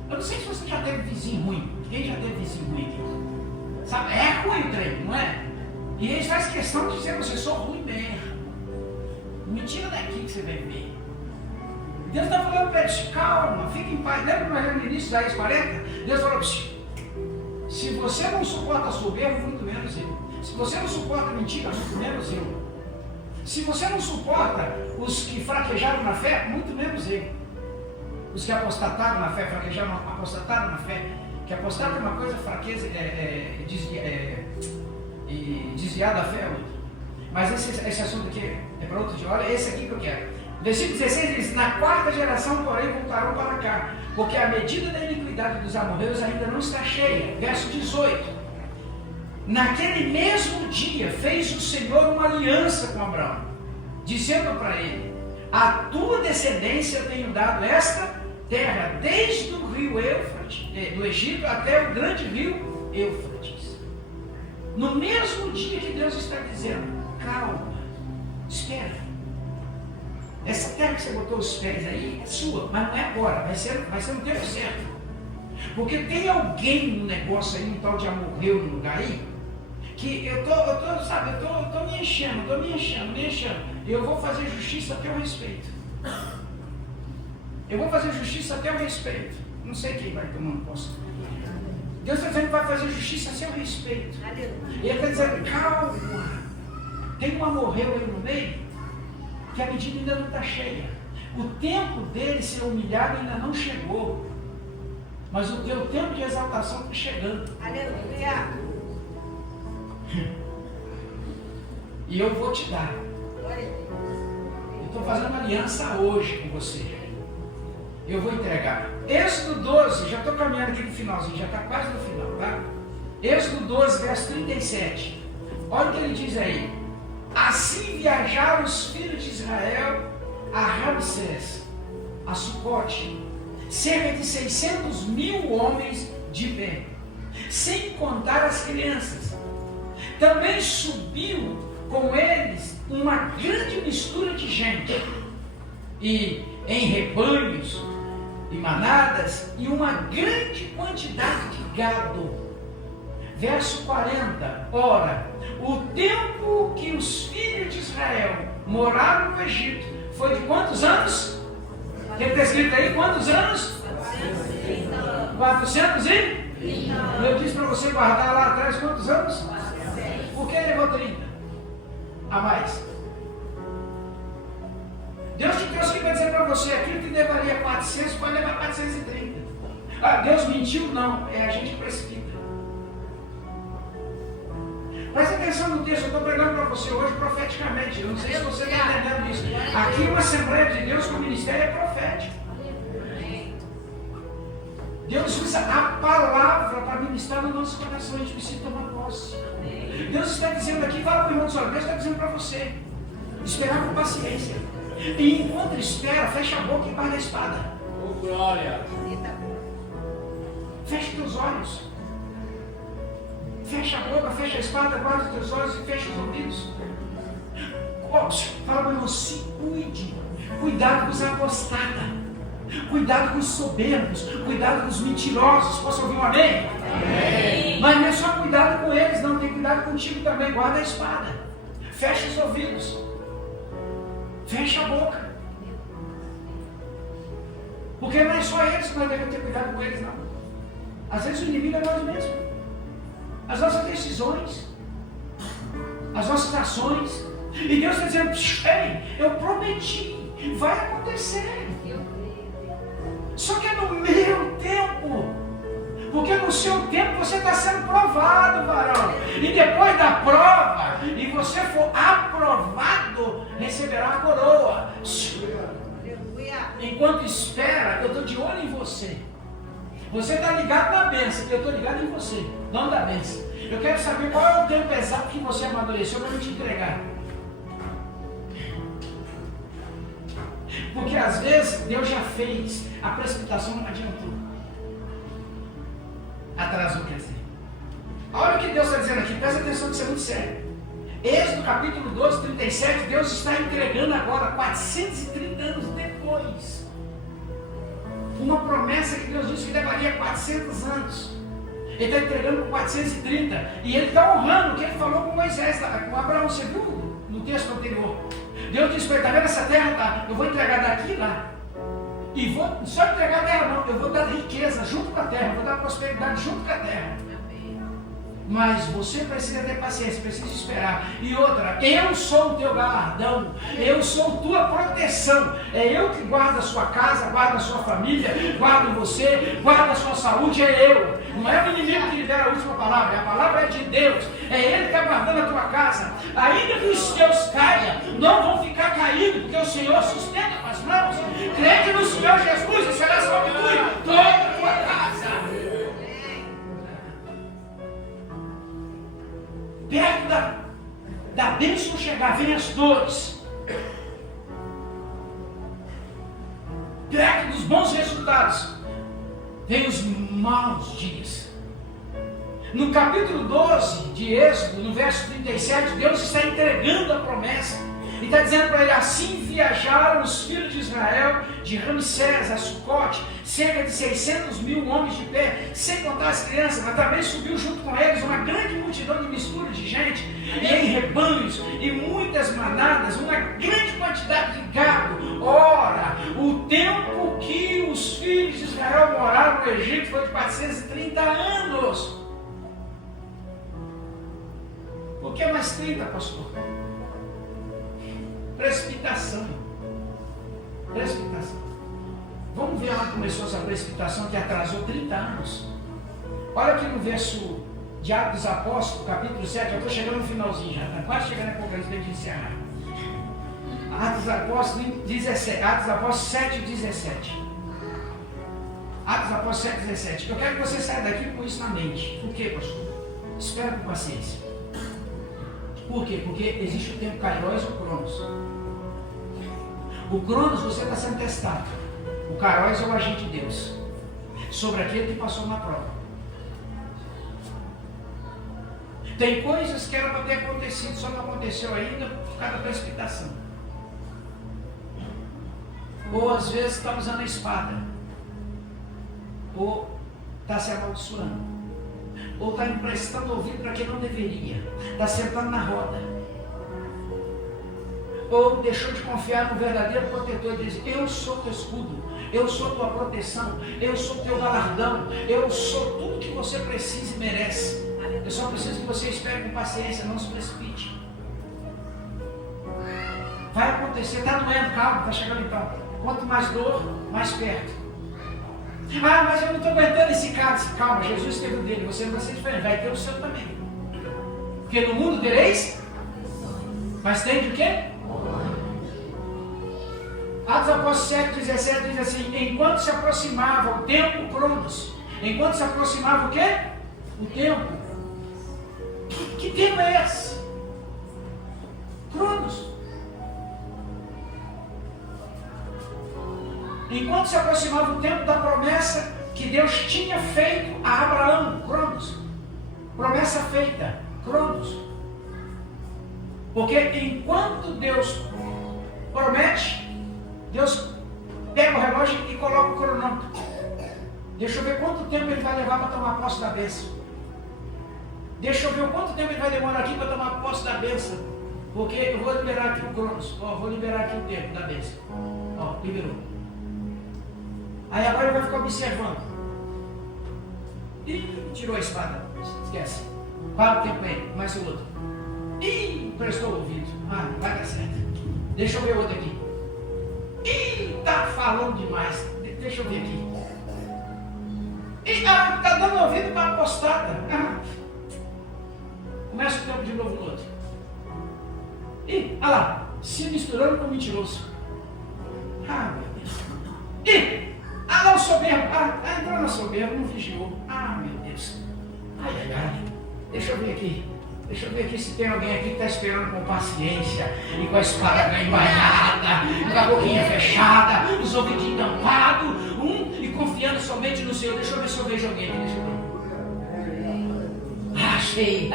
Eu não sei se você já teve vizinho ruim. Quem já teve vizinho ruim aqui? Sabe, é ruim o trem, não é? E eles fazem questão de dizer, você sou ruim mesmo. Me tira daqui que você vai ver. Deus está falando para eles, calma, fique em paz. Lembra que nós no início da Ex-40? Deus falou, se você não suporta a soberba, muito menos eu. Se você não suporta a mentira, muito menos eu. Se você não suporta os que fraquejaram na fé, muito menos eu. Os que apostataram na fé, fraquejaram, apostataram na fé. Que apostatar é uma coisa, fraqueza, e desviar da fé é outra. Mas esse assunto aqui é para outro dia. Olha, esse aqui que eu quero. Versículo 16 diz, na quarta geração, porém, voltarão para cá, porque a medida da iniquidade dos amorreus ainda não está cheia. Verso 18. Naquele mesmo dia fez o Senhor uma aliança com Abraão, dizendo para ele, a tua descendência tenho dado esta terra, desde o rio Éufrates, do Egito até o grande rio Éufrates. No mesmo dia que Deus está dizendo, calma, espera. Essa terra que você botou os pés aí é sua, mas não é agora, vai ser no tempo certo. Porque tem alguém no negócio aí, um tal de amorreu no lugar aí, que eu tô me enchendo. Eu vou fazer justiça a teu respeito. Não sei quem vai tomar posse. Deus está dizendo que vai fazer justiça a seu respeito. E Ele está dizendo, calma, tem um amorreu aí no meio, que a medida ainda não está cheia. O tempo dele ser humilhado ainda não chegou. Mas o teu tempo de exaltação está chegando. Aleluia. E eu vou te dar. Eu estou fazendo uma aliança hoje com você. Eu vou entregar. Êxodo 12, já estou caminhando aqui no finalzinho, já está quase no final, tá? Êxodo 12, verso 37. Olha o que ele diz aí. Assim viajaram os filhos de Israel a Ramsés, a Sucote, cerca de 600.000 homens de pé, sem contar as crianças. Também subiu com eles uma grande mistura de gente, e em rebanhos e manadas, e uma grande quantidade de gado. Verso 40, ora, o tempo que os filhos de Israel moraram no Egito foi de quantos anos? O que está escrito aí? Quantos anos? 430. Eu disse para você guardar lá atrás quantos anos? Por que levou 30 a mais? Deus te trouxe aqui para dizer para você, aquilo que levaria 400 pode levar 430. Deus mentiu? Não, é a gente precipita. Presta atenção no texto, eu estou pregando para você hoje profeticamente. Eu não sei se você está entendendo isso. Aqui uma Assembleia de Deus com o ministério é profético. Deus usa a palavra para ministrar no nosso coração, a gente precisa tomar posse. Deus está dizendo aqui, fala para o irmão do seu Deus está dizendo para você, esperar com paciência. E enquanto espera, fecha a boca e guarda a espada. Oh, glória! Fecha teus olhos. Fecha a boca, fecha a espada, guarda os teus olhos e fecha os ouvidos. Fala, meu irmão, se cuide. Cuidado com os apostatas. Cuidado com os soberbos. Cuidado com os mentirosos. Posso ouvir um amém? Amém? Mas não é só cuidado com eles, não. Tem cuidado contigo também. Guarda a espada. Fecha os ouvidos. Fecha a boca. Porque não é só eles que nós devemos ter cuidado com eles, não. Às vezes o inimigo é nós mesmos. As nossas decisões, as nossas ações. E Deus está dizendo, ei, eu prometi, vai acontecer. Só que é no meu tempo. Porque no seu tempo você está sendo provado, varão. E depois da prova, e você for aprovado, receberá a coroa. Enquanto espera, eu estou de olho em você. Você está ligado na bênção, eu estou ligado em você, não da bênção. Eu quero saber qual é o tempo exato que você amadureceu para eu te entregar. Porque às vezes Deus já fez, a precipitação não adiantou. Atrasou, quer dizer. Olha o que Deus está dizendo aqui, presta atenção que isso é muito sério. Êxodo capítulo 12, 37, Deus está entregando agora, 430 anos depois. Uma promessa que Deus disse que levaria 400 anos. Ele está entregando por 430. E ele está honrando o que ele falou com Moisés, com Abraão. Você viu no texto anterior? Deus disse para ele: está vendo essa terra? Tá? Eu vou entregar daqui lá. E vou só entregar a terra, não. Eu vou dar riqueza junto com a terra. Eu vou dar prosperidade junto com a terra. Mas você precisa ter paciência, precisa esperar. E outra, eu sou o teu galardão, eu sou tua proteção. É eu que guardo a sua casa, guardo a sua família, guardo você, guardo a sua saúde, é eu. Não é o inimigo que lhe der a última palavra, a palavra é de Deus. É Ele que está guardando a tua casa. Ainda que os teus caiam, não vão ficar caídos, porque o Senhor sustenta com as mãos. Crede no Senhor Jesus e será salvo toda a tua casa. Perto da bênção chegar, vem as dores. Perto dos bons resultados, vem os maus dias. No capítulo 12 de Êxodo, no verso 37, Deus está entregando a promessa. E está dizendo para ele: assim viajaram os filhos de Israel de Ramsés a Sucote, cerca de 600.000 homens de pé, sem contar as crianças, mas também subiu junto com eles uma grande multidão de mistura de gente, e em rebanhos, e muitas manadas, uma grande quantidade de gado. Ora, o tempo que os filhos de Israel moraram no Egito foi de 430 anos. Por que mais 30, pastor? Precipitação. Precipitação. Vamos ver onde começou essa precipitação que atrasou 30 anos. Olha aqui no verso de Atos dos Apóstolos, capítulo 7. Eu estou chegando no finalzinho já, está quase chegando a Apocalipse para a gente encerrar. Atos dos Apóstolos 17, Atos dos Apóstolos 7, 17. Atos dos Apóstolos 7, 17. Eu quero que você saia daqui com isso na mente. Por quê, pastor? Espera com paciência. Por quê? Porque existe o tempo Kairos e o Cronos. O Cronos, você está sendo testado. O Kairos é o agente de Deus sobre aquele que passou na prova. Tem coisas que eram para ter acontecido, só não aconteceu ainda por causa da precipitação. Ou às vezes está usando a espada, ou está se amaldiçoando, ou está emprestando ouvido para quem não deveria, está sentando na roda, ou deixou de confiar no verdadeiro protetor e diz: eu sou teu escudo, eu sou tua proteção, eu sou teu galardão, eu sou tudo que você precisa e merece. Eu só preciso que você espere com paciência, não se precipite. Vai acontecer, está doendo, calma, está chegando então. Quanto mais dor, mais perto. Ah, mas eu não estou aguentando esse cálice. Calma, Jesus teve o dele, você não vai ser diferente, vai ter o seu também. Porque no mundo tereis, mas tem de quê? Atos Apóstolos 7, 17 diz assim: enquanto se aproximava o tempo, Cronos. Enquanto se aproximava o quê? O tempo. Que tempo é esse? Cronos. Enquanto se aproximava o tempo da promessa que Deus tinha feito a Abraão, Cronos. Promessa feita, Cronos. Porque enquanto Deus promete, Deus pega o relógio e coloca o cronômetro. Deixa eu ver quanto tempo ele vai levar para tomar posse da bênção. Deixa eu ver quanto tempo ele vai demorar aqui para tomar posse da bênção. Porque eu vou liberar aqui o Cronos. Vou liberar aqui o tempo da bênção. Liberou. Aí agora ele vai ficar observando. Ih, tirou a espada. Esquece. Para o tempo aí. Mais o outro. Ih, prestou o ouvido. Não vai dar certo. Deixa eu ver o outro aqui. Ih, tá falando demais. Deixa eu ver aqui. Ih, tá dando ouvido para a apostada. Começa o tempo de novo no outro. Ih, olha lá. Se misturando com o mentiroso. Meu Deus. Ih, lá o soberbo. Entrou na soberba, não vigiou. Meu Deus. Ai. Deixa eu ver aqui. Deixa eu ver aqui se tem alguém aqui que está esperando com paciência e com a espada embainhada, com a boquinha fechada, os ouvidinhos tampados, e confiando somente no Senhor. Deixa eu ver se eu vejo alguém aqui. Deixa eu ver. Achei.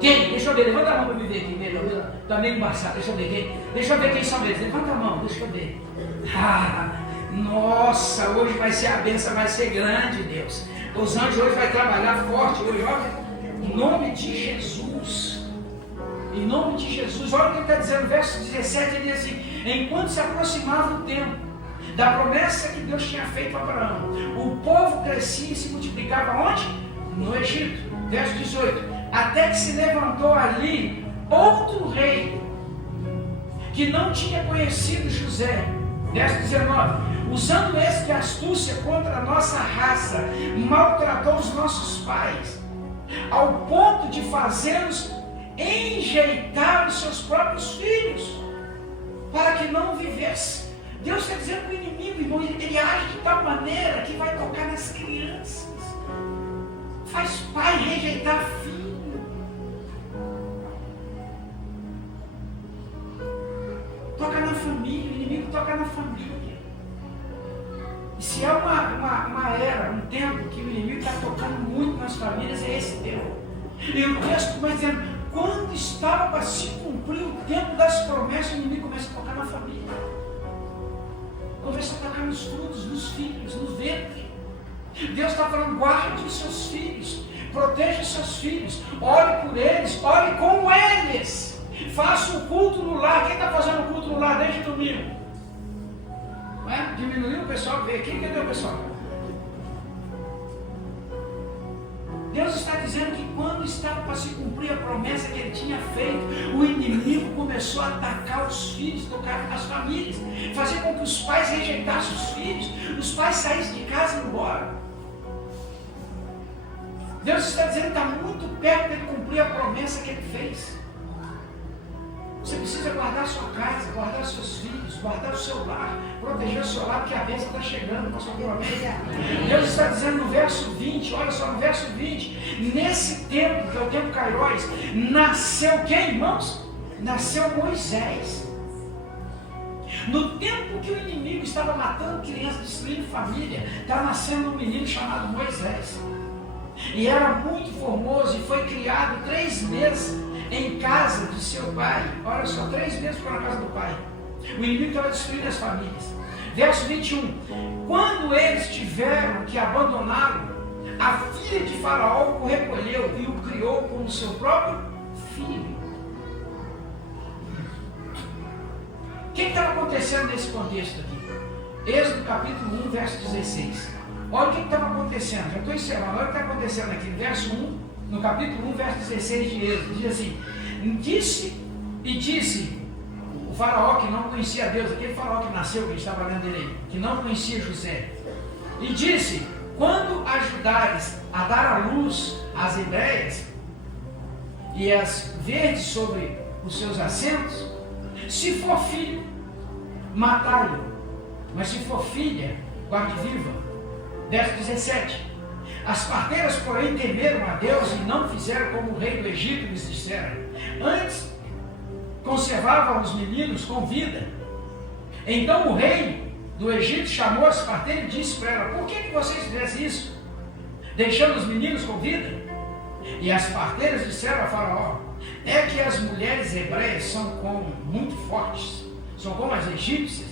Quem? Deixa eu ver. Levanta a mão para me ver aqui. Está meio embaçado. Deixa eu ver quem. Deixa eu ver quem são eles. Levanta a mão. Deixa eu ver. Nossa, hoje vai ser a bênção, vai ser grande, Deus. Os anjos hoje vai trabalhar forte, hoje, olha, em nome de Jesus. Em nome de Jesus, olha o que ele está dizendo, verso 17, ele diz assim: enquanto se aproximava o tempo da promessa que Deus tinha feito a Abraão, o povo crescia e se multiplicava onde? No Egito. Verso 18, até que se levantou ali outro rei, que não tinha conhecido José. Verso 19, usando esse de astúcia contra a nossa raça, maltratou os nossos pais, ao ponto de fazê-los enjeitar os seus próprios filhos, para que não vivesse. Deus está dizendo que o inimigo, irmão, ele age de tal maneira que vai tocar nas crianças. Faz pai rejeitar filho. Toca na família, o inimigo toca na família. E se é uma era, um tempo que o inimigo está tocando muito nas famílias, é esse tempo. E o texto começa dizendo, quando estava para se cumprir o tempo das promessas, o inimigo começa a tocar na família. Começa a tocar nos frutos, nos filhos, no ventre. Deus está falando, guarde os seus filhos, proteja os seus filhos, ore por eles, ore com eles. Faça o culto no lar. Quem está fazendo o culto no lar desde domingo? Não é? Diminuiu o pessoal, veio aqui, entendeu, pessoal? Deus está dizendo que quando estava para se cumprir a promessa que ele tinha feito, o inimigo começou a atacar os filhos, tocar as famílias, fazer com que os pais rejeitassem os filhos, os pais saíssem de casa e iam embora. Deus está dizendo que está muito perto de ele cumprir a promessa que ele fez. Você precisa guardar a sua casa, guardar os seus filhos, guardar o seu lar, proteger o seu lar, porque a bênção está chegando, pastor promessa. Deus está dizendo no verso 20, olha só, no verso 20, nesse tempo, que é o tempo Kairos, nasceu quem, irmãos? Nasceu Moisés. No tempo que o inimigo estava matando crianças, destruindo família, está nascendo um menino chamado Moisés. E era muito formoso e foi criado 3 meses em casa de seu pai. Olha só, 3 meses ficou na casa do pai. O inimigo estava destruindo as famílias. Verso 21. Quando eles tiveram que abandoná-lo, a filha de Faraó o recolheu e o criou como seu próprio filho. O que estava acontecendo nesse contexto aqui? Êxodo capítulo 1, verso 16. Olha o que estava acontecendo. Já estou encerrando. Olha o que está acontecendo aqui. Verso 1, no capítulo 1, verso 16 de Êxodo. Diz assim: disse o Faraó, que não conhecia Deus, aquele Faraó que nasceu, que estava lendo ele, que não conhecia José, e disse: quando ajudares a dar à luz as ideias e as verdes sobre os seus assentos, se for filho, matai-o, mas se for filha, guarde viva. Verso 17. As parteiras, porém, temeram a Deus e não fizeram como o rei do Egito lhes dissera. Antes, conservavam os meninos com vida. Então o rei do Egito chamou as parteiras e disse para ela: por que vocês fizessem isso? Deixando os meninos com vida? E as parteiras disseram a Faraó: é que as mulheres hebreias são muito fortes, são como as egípcias,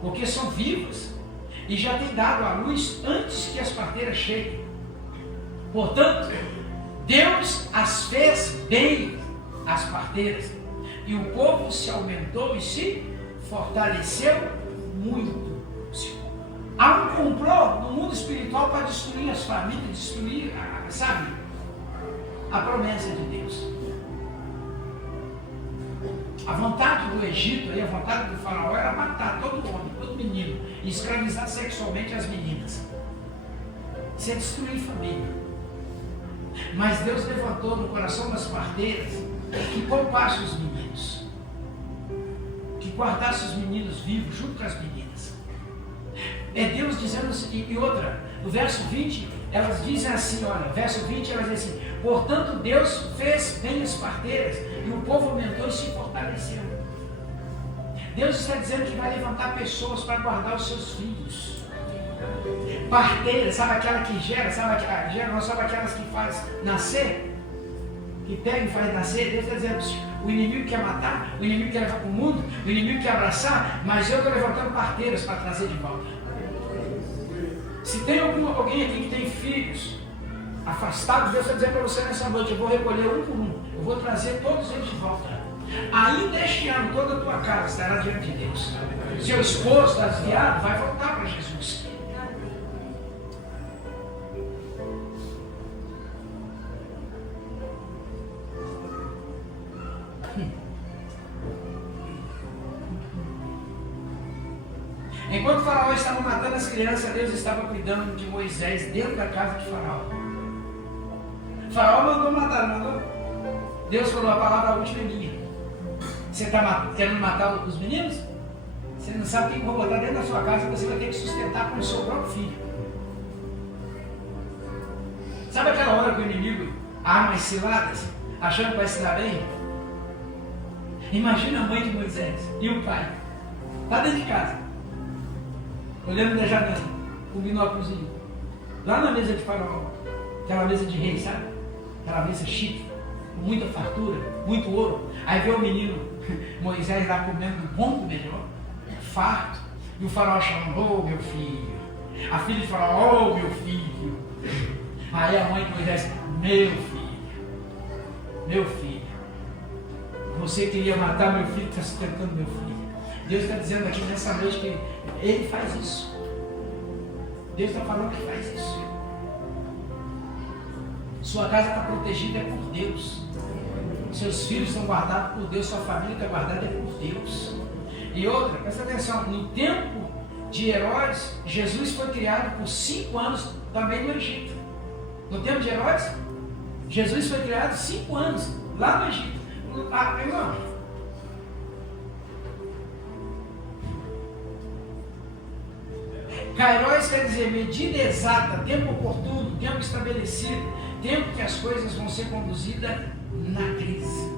porque são vivas e já têm dado à luz antes que as parteiras cheguem. Portanto, Deus as fez bem, as parteiras, e o povo se aumentou e se fortaleceu muito. Há um complô no mundo espiritual para destruir as famílias, destruir, sabe, a promessa de Deus. A vontade do Egito, a vontade do Faraó era matar todo homem, todo menino, e escravizar sexualmente as meninas. Isso é destruir família. Mas Deus levantou no coração das parteiras que poupasse os meninos, que guardasse os meninos vivos junto com as meninas. É Deus dizendo assim, e outra, no verso 20, elas dizem assim, olha, verso 20 elas dizem assim: portanto Deus fez bem as parteiras e o povo aumentou e se fortaleceu. Deus está dizendo que vai levantar pessoas para guardar os seus filhos. Parteira, sabe aquela que gera, sabe aquelas que faz nascer? Que pega e faz nascer. Deus está dizendo: o inimigo quer matar, o inimigo quer levar para o mundo, o inimigo quer abraçar, mas eu estou levantando parteiras para trazer de volta. Se tem alguém aqui que tem filhos afastados, Deus vai dizer para você nessa noite: eu vou recolher um por um, eu vou trazer todos eles de volta. Ainda este ano, toda a tua casa estará diante de Deus. Seu esposo está desviado, vai voltar para Jesus. Enquanto o Faraó estava matando as crianças, Deus estava cuidando de Moisés dentro da casa de Faraó. Faraó mandou matar, não mandou? Deus falou: a palavra última é minha. Você está querendo matar os meninos? Você não sabe quem vai botar dentro da sua casa, você vai ter que sustentar com o seu próprio filho. Sabe aquela hora que o inimigo arma as ciladas, achando que vai se dar bem? Imagina a mãe de Moisés e o pai. Está dentro de casa, olhando da janela, com o binóculozinho, lá na mesa de Faraó, aquela mesa de rei, sabe? Aquela mesa chique, com muita fartura, muito ouro. Aí vê o menino Moisés lá comendo um bom melhor, farto, e o Faraó chamando: ô meu filho. A filha de Faraó: ô meu filho. Aí a mãe de Moisés: meu filho, você queria matar meu filho, está sustentando meu filho. Deus está dizendo aqui nessa noite que Ele faz isso. Deus está falando que faz isso. Sua casa está protegida por Deus. Seus filhos estão guardados por Deus. Sua família está guardada por Deus. E outra, presta atenção: no tempo de Herodes, Jesus foi criado por 5 anos também no Egito. No tempo de Herodes, Jesus foi criado 5 anos lá no Egito. Irmão, Kairos quer dizer medida exata, tempo oportuno, tempo estabelecido, tempo que as coisas vão ser conduzidas na crise.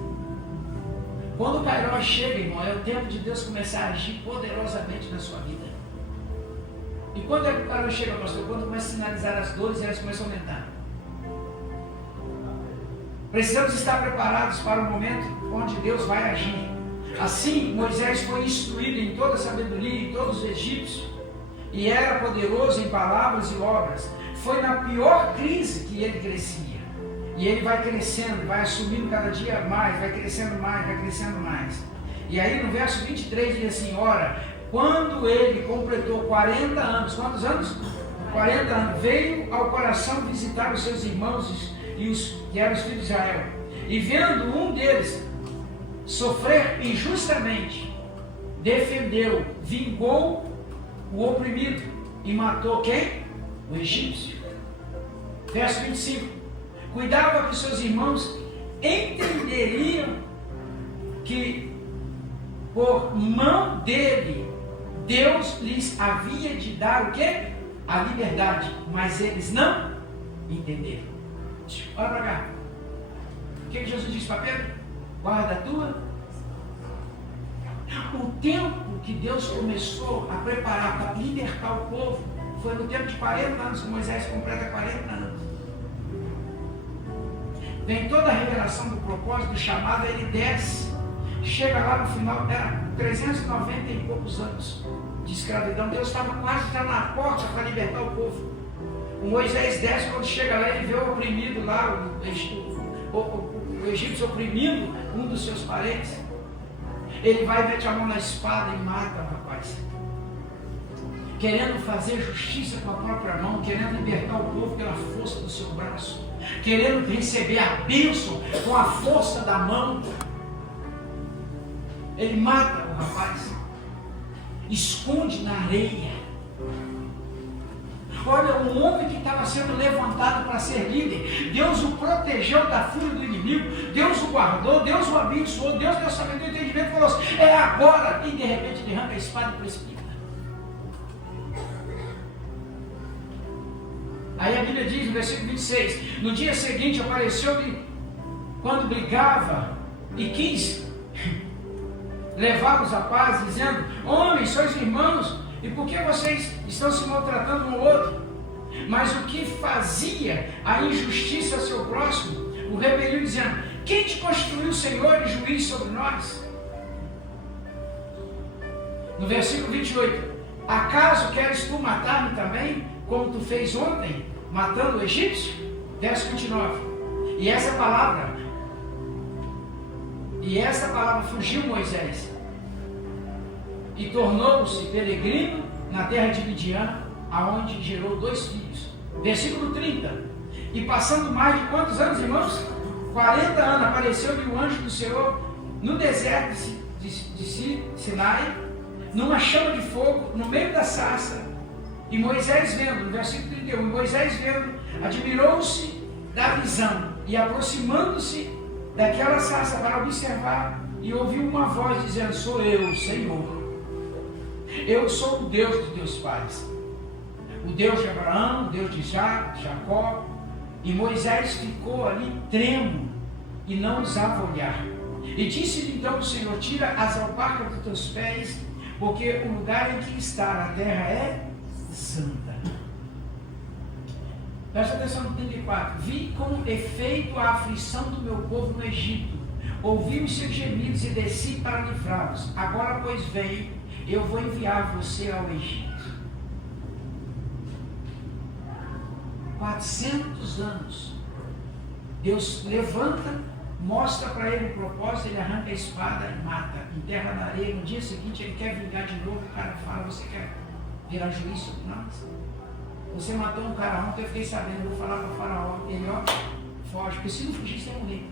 Quando o Kairos chega, irmão, é o tempo de Deus começar a agir poderosamente na sua vida. E quando é que o Kairos chega, pastor? Quando começa a sinalizar as dores e elas começam a aumentar. Precisamos estar preparados para o momento onde Deus vai agir. Assim, Moisés foi instruído em toda a sabedoria, em todos os egípcios, e era poderoso em palavras e obras. Foi na pior crise que ele crescia. E ele vai crescendo, vai assumindo cada dia mais, vai crescendo mais, vai crescendo mais. E aí no verso 23 diz assim: ora, quando ele completou 40 anos, quantos anos? 40 anos, veio ao coração visitar os seus irmãos que eram os filhos de Israel. E vendo um deles sofrer injustamente, defendeu, vingou o oprimido e matou quem? O egípcio. Verso 25: cuidava que seus irmãos entenderiam que por mão dele Deus lhes havia de dar o quê? A liberdade, mas eles não entenderam. Olha para cá. O que Jesus disse para Pedro? Guarda a tua. O tempo que Deus começou a preparar para libertar o povo foi no tempo de 40 anos, que Moisés completa 40 anos. Vem toda a revelação do propósito, do chamado, ele desce. Chega lá no final, era 390 e poucos anos de escravidão. Deus estava quase já na porta para libertar o povo. O Moisés desce, quando chega lá, ele vê o oprimido lá, o egípcio oprimindo um dos seus parentes. Ele vai, mete a mão na espada e mata o rapaz. Querendo fazer justiça com a própria mão, querendo libertar o povo pela força do seu braço, querendo receber a bênção com a força da mão. Ele mata o rapaz, esconde na areia. Olha, um homem que estava sendo levantado para ser líder, Deus o protegeu da fúria do inimigo, Deus o guardou, Deus o abençoou, Deus deu sabedoria e entendimento e falou assim: é agora. E de repente ele arranca a espada e precipita. Aí a Bíblia diz no versículo 26: no dia seguinte apareceu-lhe quando brigava e quis levar os rapazes, dizendo: homens, sois irmãos, e por que vocês estão se maltratando um ao outro? Mas o que fazia a injustiça ao seu próximo, o repeliu, dizendo: quem te constituiu Senhor e juiz sobre nós? No versículo 28: acaso queres tu matar-me também, como tu fez ontem, matando o egípcio? Verso 29. E essa palavra fugiu Moisés e tornou-se peregrino na terra de Midian, aonde gerou 2 filhos. Versículo 30. E passando mais de quantos anos, irmãos? 40 anos, apareceu-lhe o anjo do Senhor no deserto de Sinai, numa chama de fogo, no meio da sarça. E Moisés vendo, no versículo 31, Moisés vendo, admirou-se da visão, e aproximando-se daquela sarça para observar, e ouviu uma voz dizendo: sou eu, Senhor. Eu sou o Deus dos teus pais, o Deus de Abraão, o Deus de Jacó. E Moisés ficou ali tremo e não ousava olhar. E disse-lhe então o Senhor: tira as alparcas dos teus pés, porque o lugar em que está a terra é santa. Presta atenção no 34. Vi como efeito a aflição do meu povo no Egito, ouvi os seus gemidos e desci para livrá-los. Agora, pois, vem, eu vou enviar você ao Egito. 400 anos. Deus levanta, mostra para ele o propósito, ele arranca a espada e mata, enterra na areia. No dia seguinte ele quer vingar de novo, o cara fala: você quer virar juiz sobre nós? Você matou um cara ontem, eu fiquei sabendo, eu vou falar para o faraó. Ele, ó, foge, porque se não fugir, você ia morrer.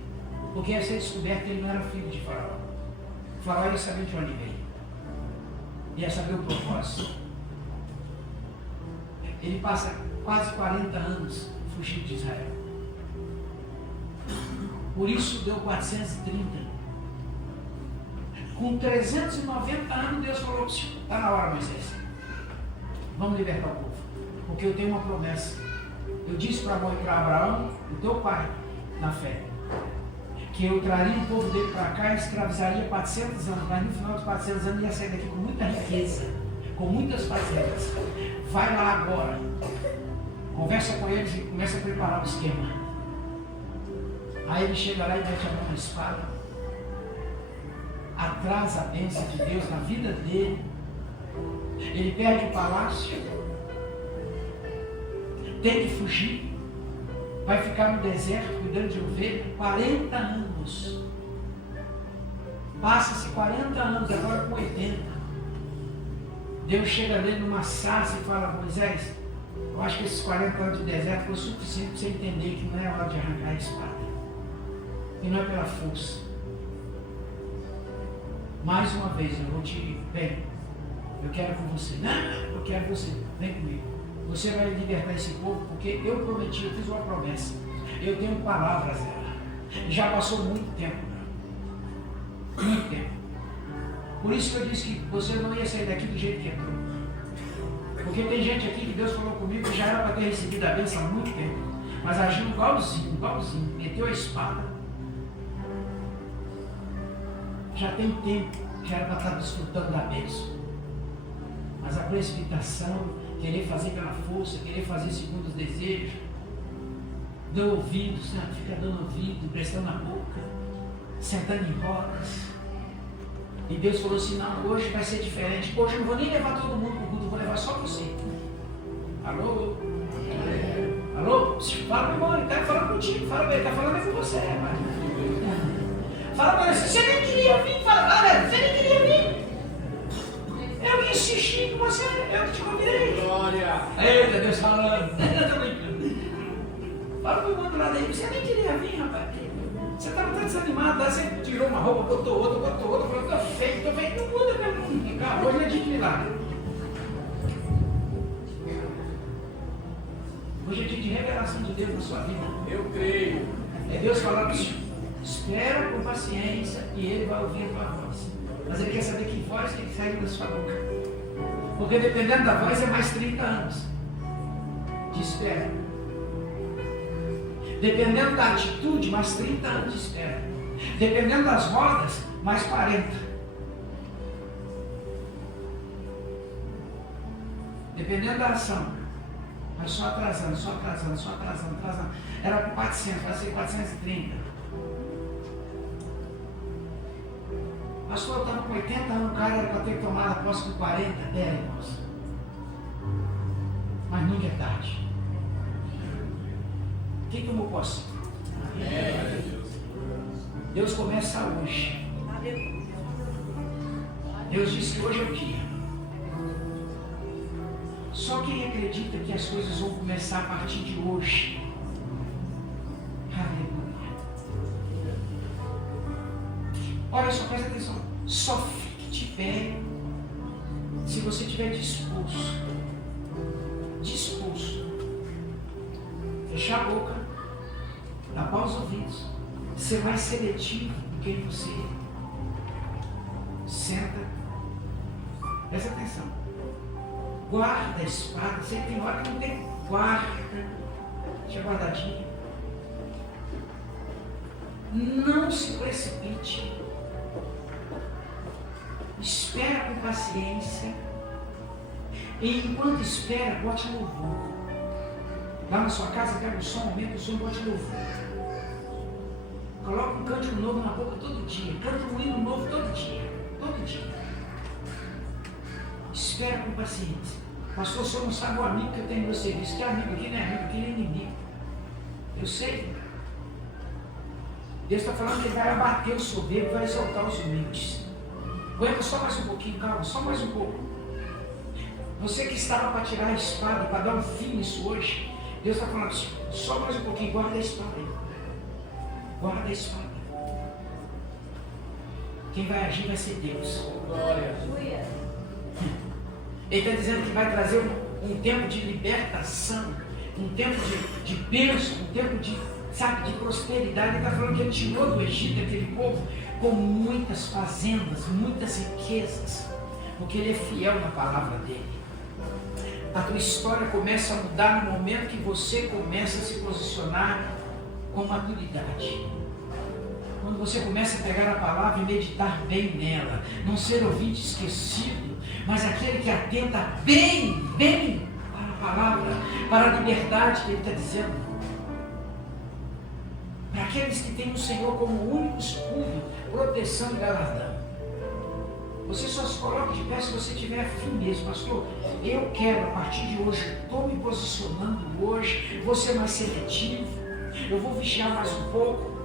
Porque ia ser descoberto que ele não era filho de faraó. O faraó ia saber de onde veio, ia saber o propósito. Ele passa quase 40 anos fugindo de Israel. Por isso deu 430. Com 390 anos, Deus falou: está na hora, Moisés, vamos libertar o povo, porque eu tenho uma promessa. Eu disse para Abraão, o teu pai, na fé, que eu traria o povo dele para cá e escravizaria 400 anos, mas no final dos 400 anos ia sair daqui com muita riqueza, com muitas fazendas. Vai lá agora, conversa com eles e começa a preparar o esquema. Aí ele chega lá e mete a mão na espada, atrasa a bênção de Deus na vida dele. Ele perde o palácio, tem que fugir, vai ficar no deserto cuidando de ovelha 40 anos. Passa-se 40 anos, agora com 80. Deus chega nele numa sarça e fala: Moisés, eu acho que esses 40 anos de deserto foi suficiente para você entender que não é hora de arrancar a espada. E não é pela força. Mais uma vez, eu vou te... Vem, eu quero com você. Não, eu quero você. Vem comigo. Você vai libertar esse povo, porque eu prometi, eu fiz uma promessa. Eu tenho palavras dela. Já passou muito tempo. Muito tempo. Por isso que eu disse que você não ia sair daqui do jeito que entrou. Porque tem gente aqui que Deus falou comigo que já era para ter recebido a bênção há muito tempo. Mas agiu igualzinho. Meteu a espada. Já tem tempo que era para estar desfrutando da bênção. Mas a precipitação, querer fazer pela força, querer fazer segundo os desejos, dando ouvidos, né? Fica dando ouvido, prestando a boca, sentando em rodas. E Deus falou assim: não, hoje vai ser diferente. Hoje eu não vou nem levar todo mundo para o culto, eu vou levar só você. Alô? Alô? Fala, meu irmão, ele está falando contigo, fala, ele está falando com você, rapaz. Fala para ele: você nem queria vir, fala, velho, você nem queria vir. Eu insisti com você, eu que te convidei. Glória! Eita, Deus falando. Fala para o irmão do lado aí: você nem queria vir, rapaz. Você estava tão desanimado, você tirou uma roupa, botou outra, falou: tô feio, não muda mesmo. Cara, hoje é dia de milagre. Hoje é dia de revelação de Deus na sua vida. Eu creio. É Deus falando assim: espera com paciência e Ele vai ouvir a tua voz. Mas Ele quer saber que voz que sai da sua boca. Porque dependendo da voz é mais 30 anos de espera. Dependendo da atitude, mais 30 anos de espera. Dependendo das rodas, mais 40. Dependendo da ação, mas só atrasando. Era com 400, vai ser 430. Pastor, eu estava com 80 anos, o cara era para ter tomado a posse com 40. Irmãos. mas nunca é tarde. Quem tomou posse? Deus começa hoje. Deus disse que hoje é o dia. Só quem acredita que as coisas vão começar a partir de hoje. Aleluia. Olha só, presta atenção. Só fique de pé se você estiver disposto. Fechar a boca, tapar os ouvidos, ser mais seletivo do que você senta. Presta atenção. Guarda a espada. Você tem hora que não tem, guarda. Deixa guardadinha. Não se precipite. Espera com paciência. E enquanto espera, bote louvor. Lá na sua casa, pega o som, aumenta o som e bote louvor. Coloca um cântico novo na boca todo dia. Canta um hino novo todo dia. Todo dia. Espera com paciência. Pastor, o senhor não sabe o amigo que eu tenho no meu serviço. Que amigo aqui não é amigo, aqui não é inimigo. Eu sei. Deus está falando que ele vai abater o soberbo, vai exaltar os humildes. Aguenta só mais um pouquinho, calma, só mais um pouco. Você que estava para tirar a espada, para dar um fim nisso hoje, Deus está falando, só mais um pouquinho, guarda a espada aí. Guarda a espada. Quem vai agir vai ser Deus. Ele está dizendo que vai trazer um tempo de libertação, um tempo de bênção, um tempo de, sabe, de prosperidade. Ele está falando que ele tirou do Egito aquele povo com muitas fazendas, muitas riquezas, porque ele é fiel na palavra dele. A tua história começa a mudar no momento que você começa a se posicionar com maturidade. Quando você começa a pegar a palavra e meditar bem nela, não ser ouvinte esquecido, mas aquele que atenta bem para a palavra, para a liberdade que ele está dizendo. Para aqueles que têm o Senhor como único escudo, proteção e galardão. Você só se coloca de pé se você tiver afim mesmo, pastor. Eu quero, a partir de hoje, estou me posicionando hoje, vou ser mais seletivo, eu vou vigiar mais um pouco.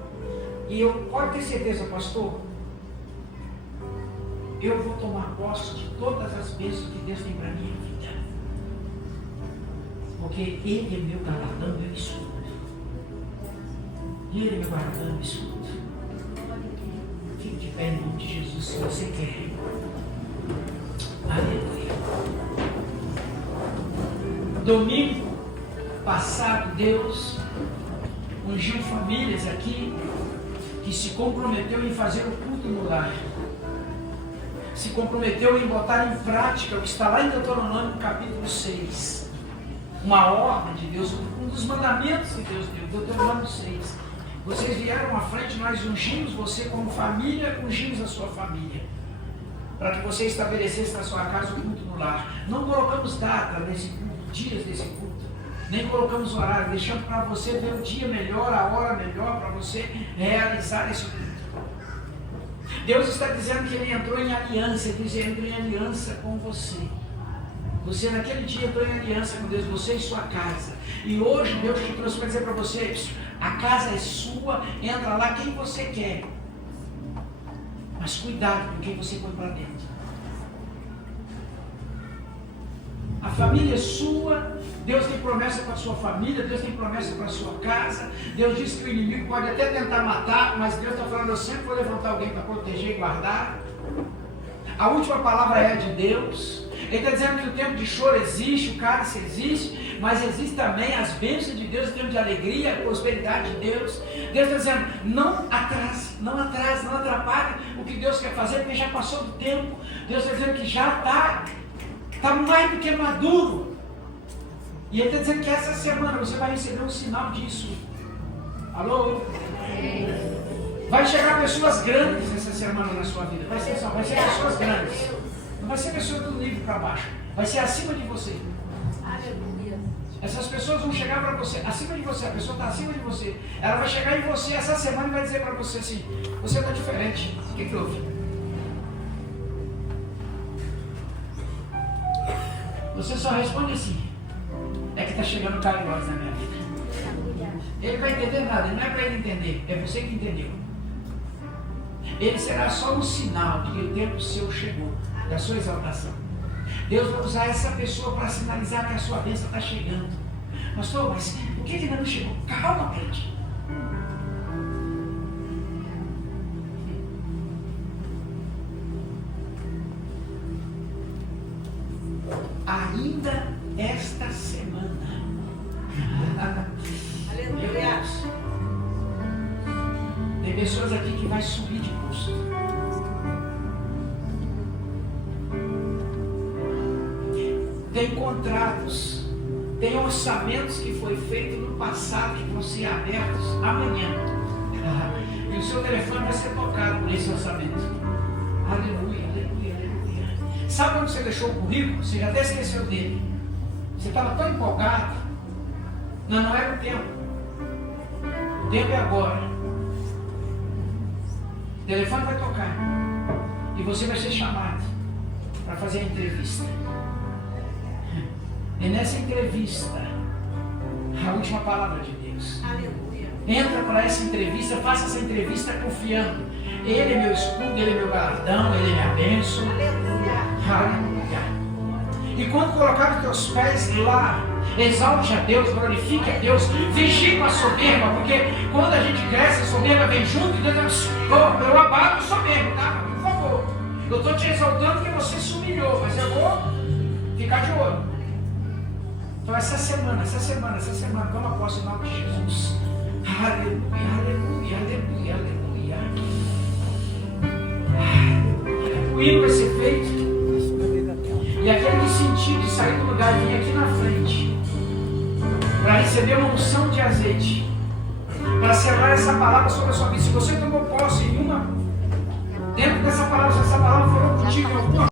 E eu pode ter certeza, pastor, eu vou tomar posse de todas as bênçãos que Deus tem para a minha vida. Porque Ele é meu galardão, meu escudo. Ele é meu galardão, meu escudo. Fique de pé em nome de Jesus se você quer. Aleluia. Domingo passado, Deus ungiu famílias aqui que se comprometeu em fazer o culto no lar. Se comprometeu em botar em prática o que está lá em Deuteronômio capítulo 6. Uma ordem de Deus, um dos mandamentos que Deus deu, Deuteronômio 6. Vocês vieram à frente, nós ungimos você como família, ungimos a sua família. Para que você estabelecesse na sua casa o culto no lar. Não colocamos data nesse culto, dias desse culto. Nem colocamos horário, deixando para você ver o dia melhor, a hora melhor, para você realizar esse culto. Deus está dizendo que Ele entrou em aliança, Ele diz, entrou em aliança com você. Você naquele dia entrou em aliança com Deus, você e sua casa. E hoje Deus te trouxe para dizer para você, a casa é sua, entra lá quem você quer. Mas cuidado com quem você põe para dentro. A família é sua, Deus tem promessa para a sua família, Deus tem promessa para a sua casa. Deus diz que o inimigo pode até tentar matar, mas Deus está falando, eu sempre vou levantar alguém para proteger e guardar. A última palavra é de Deus. Ele está dizendo que o tempo de choro existe, o cálice existe, mas existe também as bênçãos de Deus, o tempo de alegria, a prosperidade de Deus. Deus está dizendo, não atrase, não atrapalhe o que Deus quer fazer, porque já passou do tempo. Deus está dizendo que já está mais do que maduro. E Ele está dizendo que essa semana você vai receber um sinal disso. Alô? Vai chegar pessoas grandes essa semana na sua vida. Vai ser pessoas grandes. Não vai ser pessoas do nível para baixo. Vai ser acima de você. Aleluia. Essas pessoas vão chegar para você, acima de você. A pessoa está acima de você. Ela vai chegar em você essa semana e vai dizer para você assim, você está diferente. O que houve? Você só responde assim, é que está chegando Kairos na minha vida. Ele vai entender nada, não é para ele entender, é você que entendeu. Ele será só um sinal de que o tempo seu chegou, da sua exaltação. Deus vai usar essa pessoa para sinalizar que a sua bênção está chegando. Pastor, mas por que ele ainda não chegou? Calma, crente. Ainda esta semana. Aleluia. Tem pessoas aqui que vai subir de custo. Tem contratos, tem orçamentos que foi feito no passado que vão ser abertos amanhã. E o seu telefone vai ser tocado por esse orçamento. Aleluia, aleluia, aleluia. Sabe onde você deixou o currículo? Você já até esqueceu dele. Você estava tão empolgado. Não era o tempo. O tempo é agora. O telefone vai tocar. E você vai ser chamado para fazer a entrevista. E nessa entrevista, a última palavra de Deus. Aleluia. Entra para essa entrevista, faça essa entrevista confiando. Ele é meu escudo, Ele é meu galardão, Ele é minha bênção. Aleluia. Aleluia. E quando colocar os teus pés lá, exalte a Deus, glorifique a Deus, vigie com a soberba, porque quando a gente cresce, a soberba vem junto e Deus diz, eu abato o soberbo, tá? Por favor. Eu estou te exaltando porque você se humilhou, mas eu vou ficar de olho. Então essa semana, toma posse em nome de Jesus. Aleluia, aleluia, aleluia, aleluia. O hino vai ser feito. E aquele que sentir de sair do lugar e vir aqui na frente, para receber uma unção de azeite, para selar essa palavra sobre a sua vida. Se você tomou posse em uma, dentro dessa palavra, se essa palavra falou contigo em alguma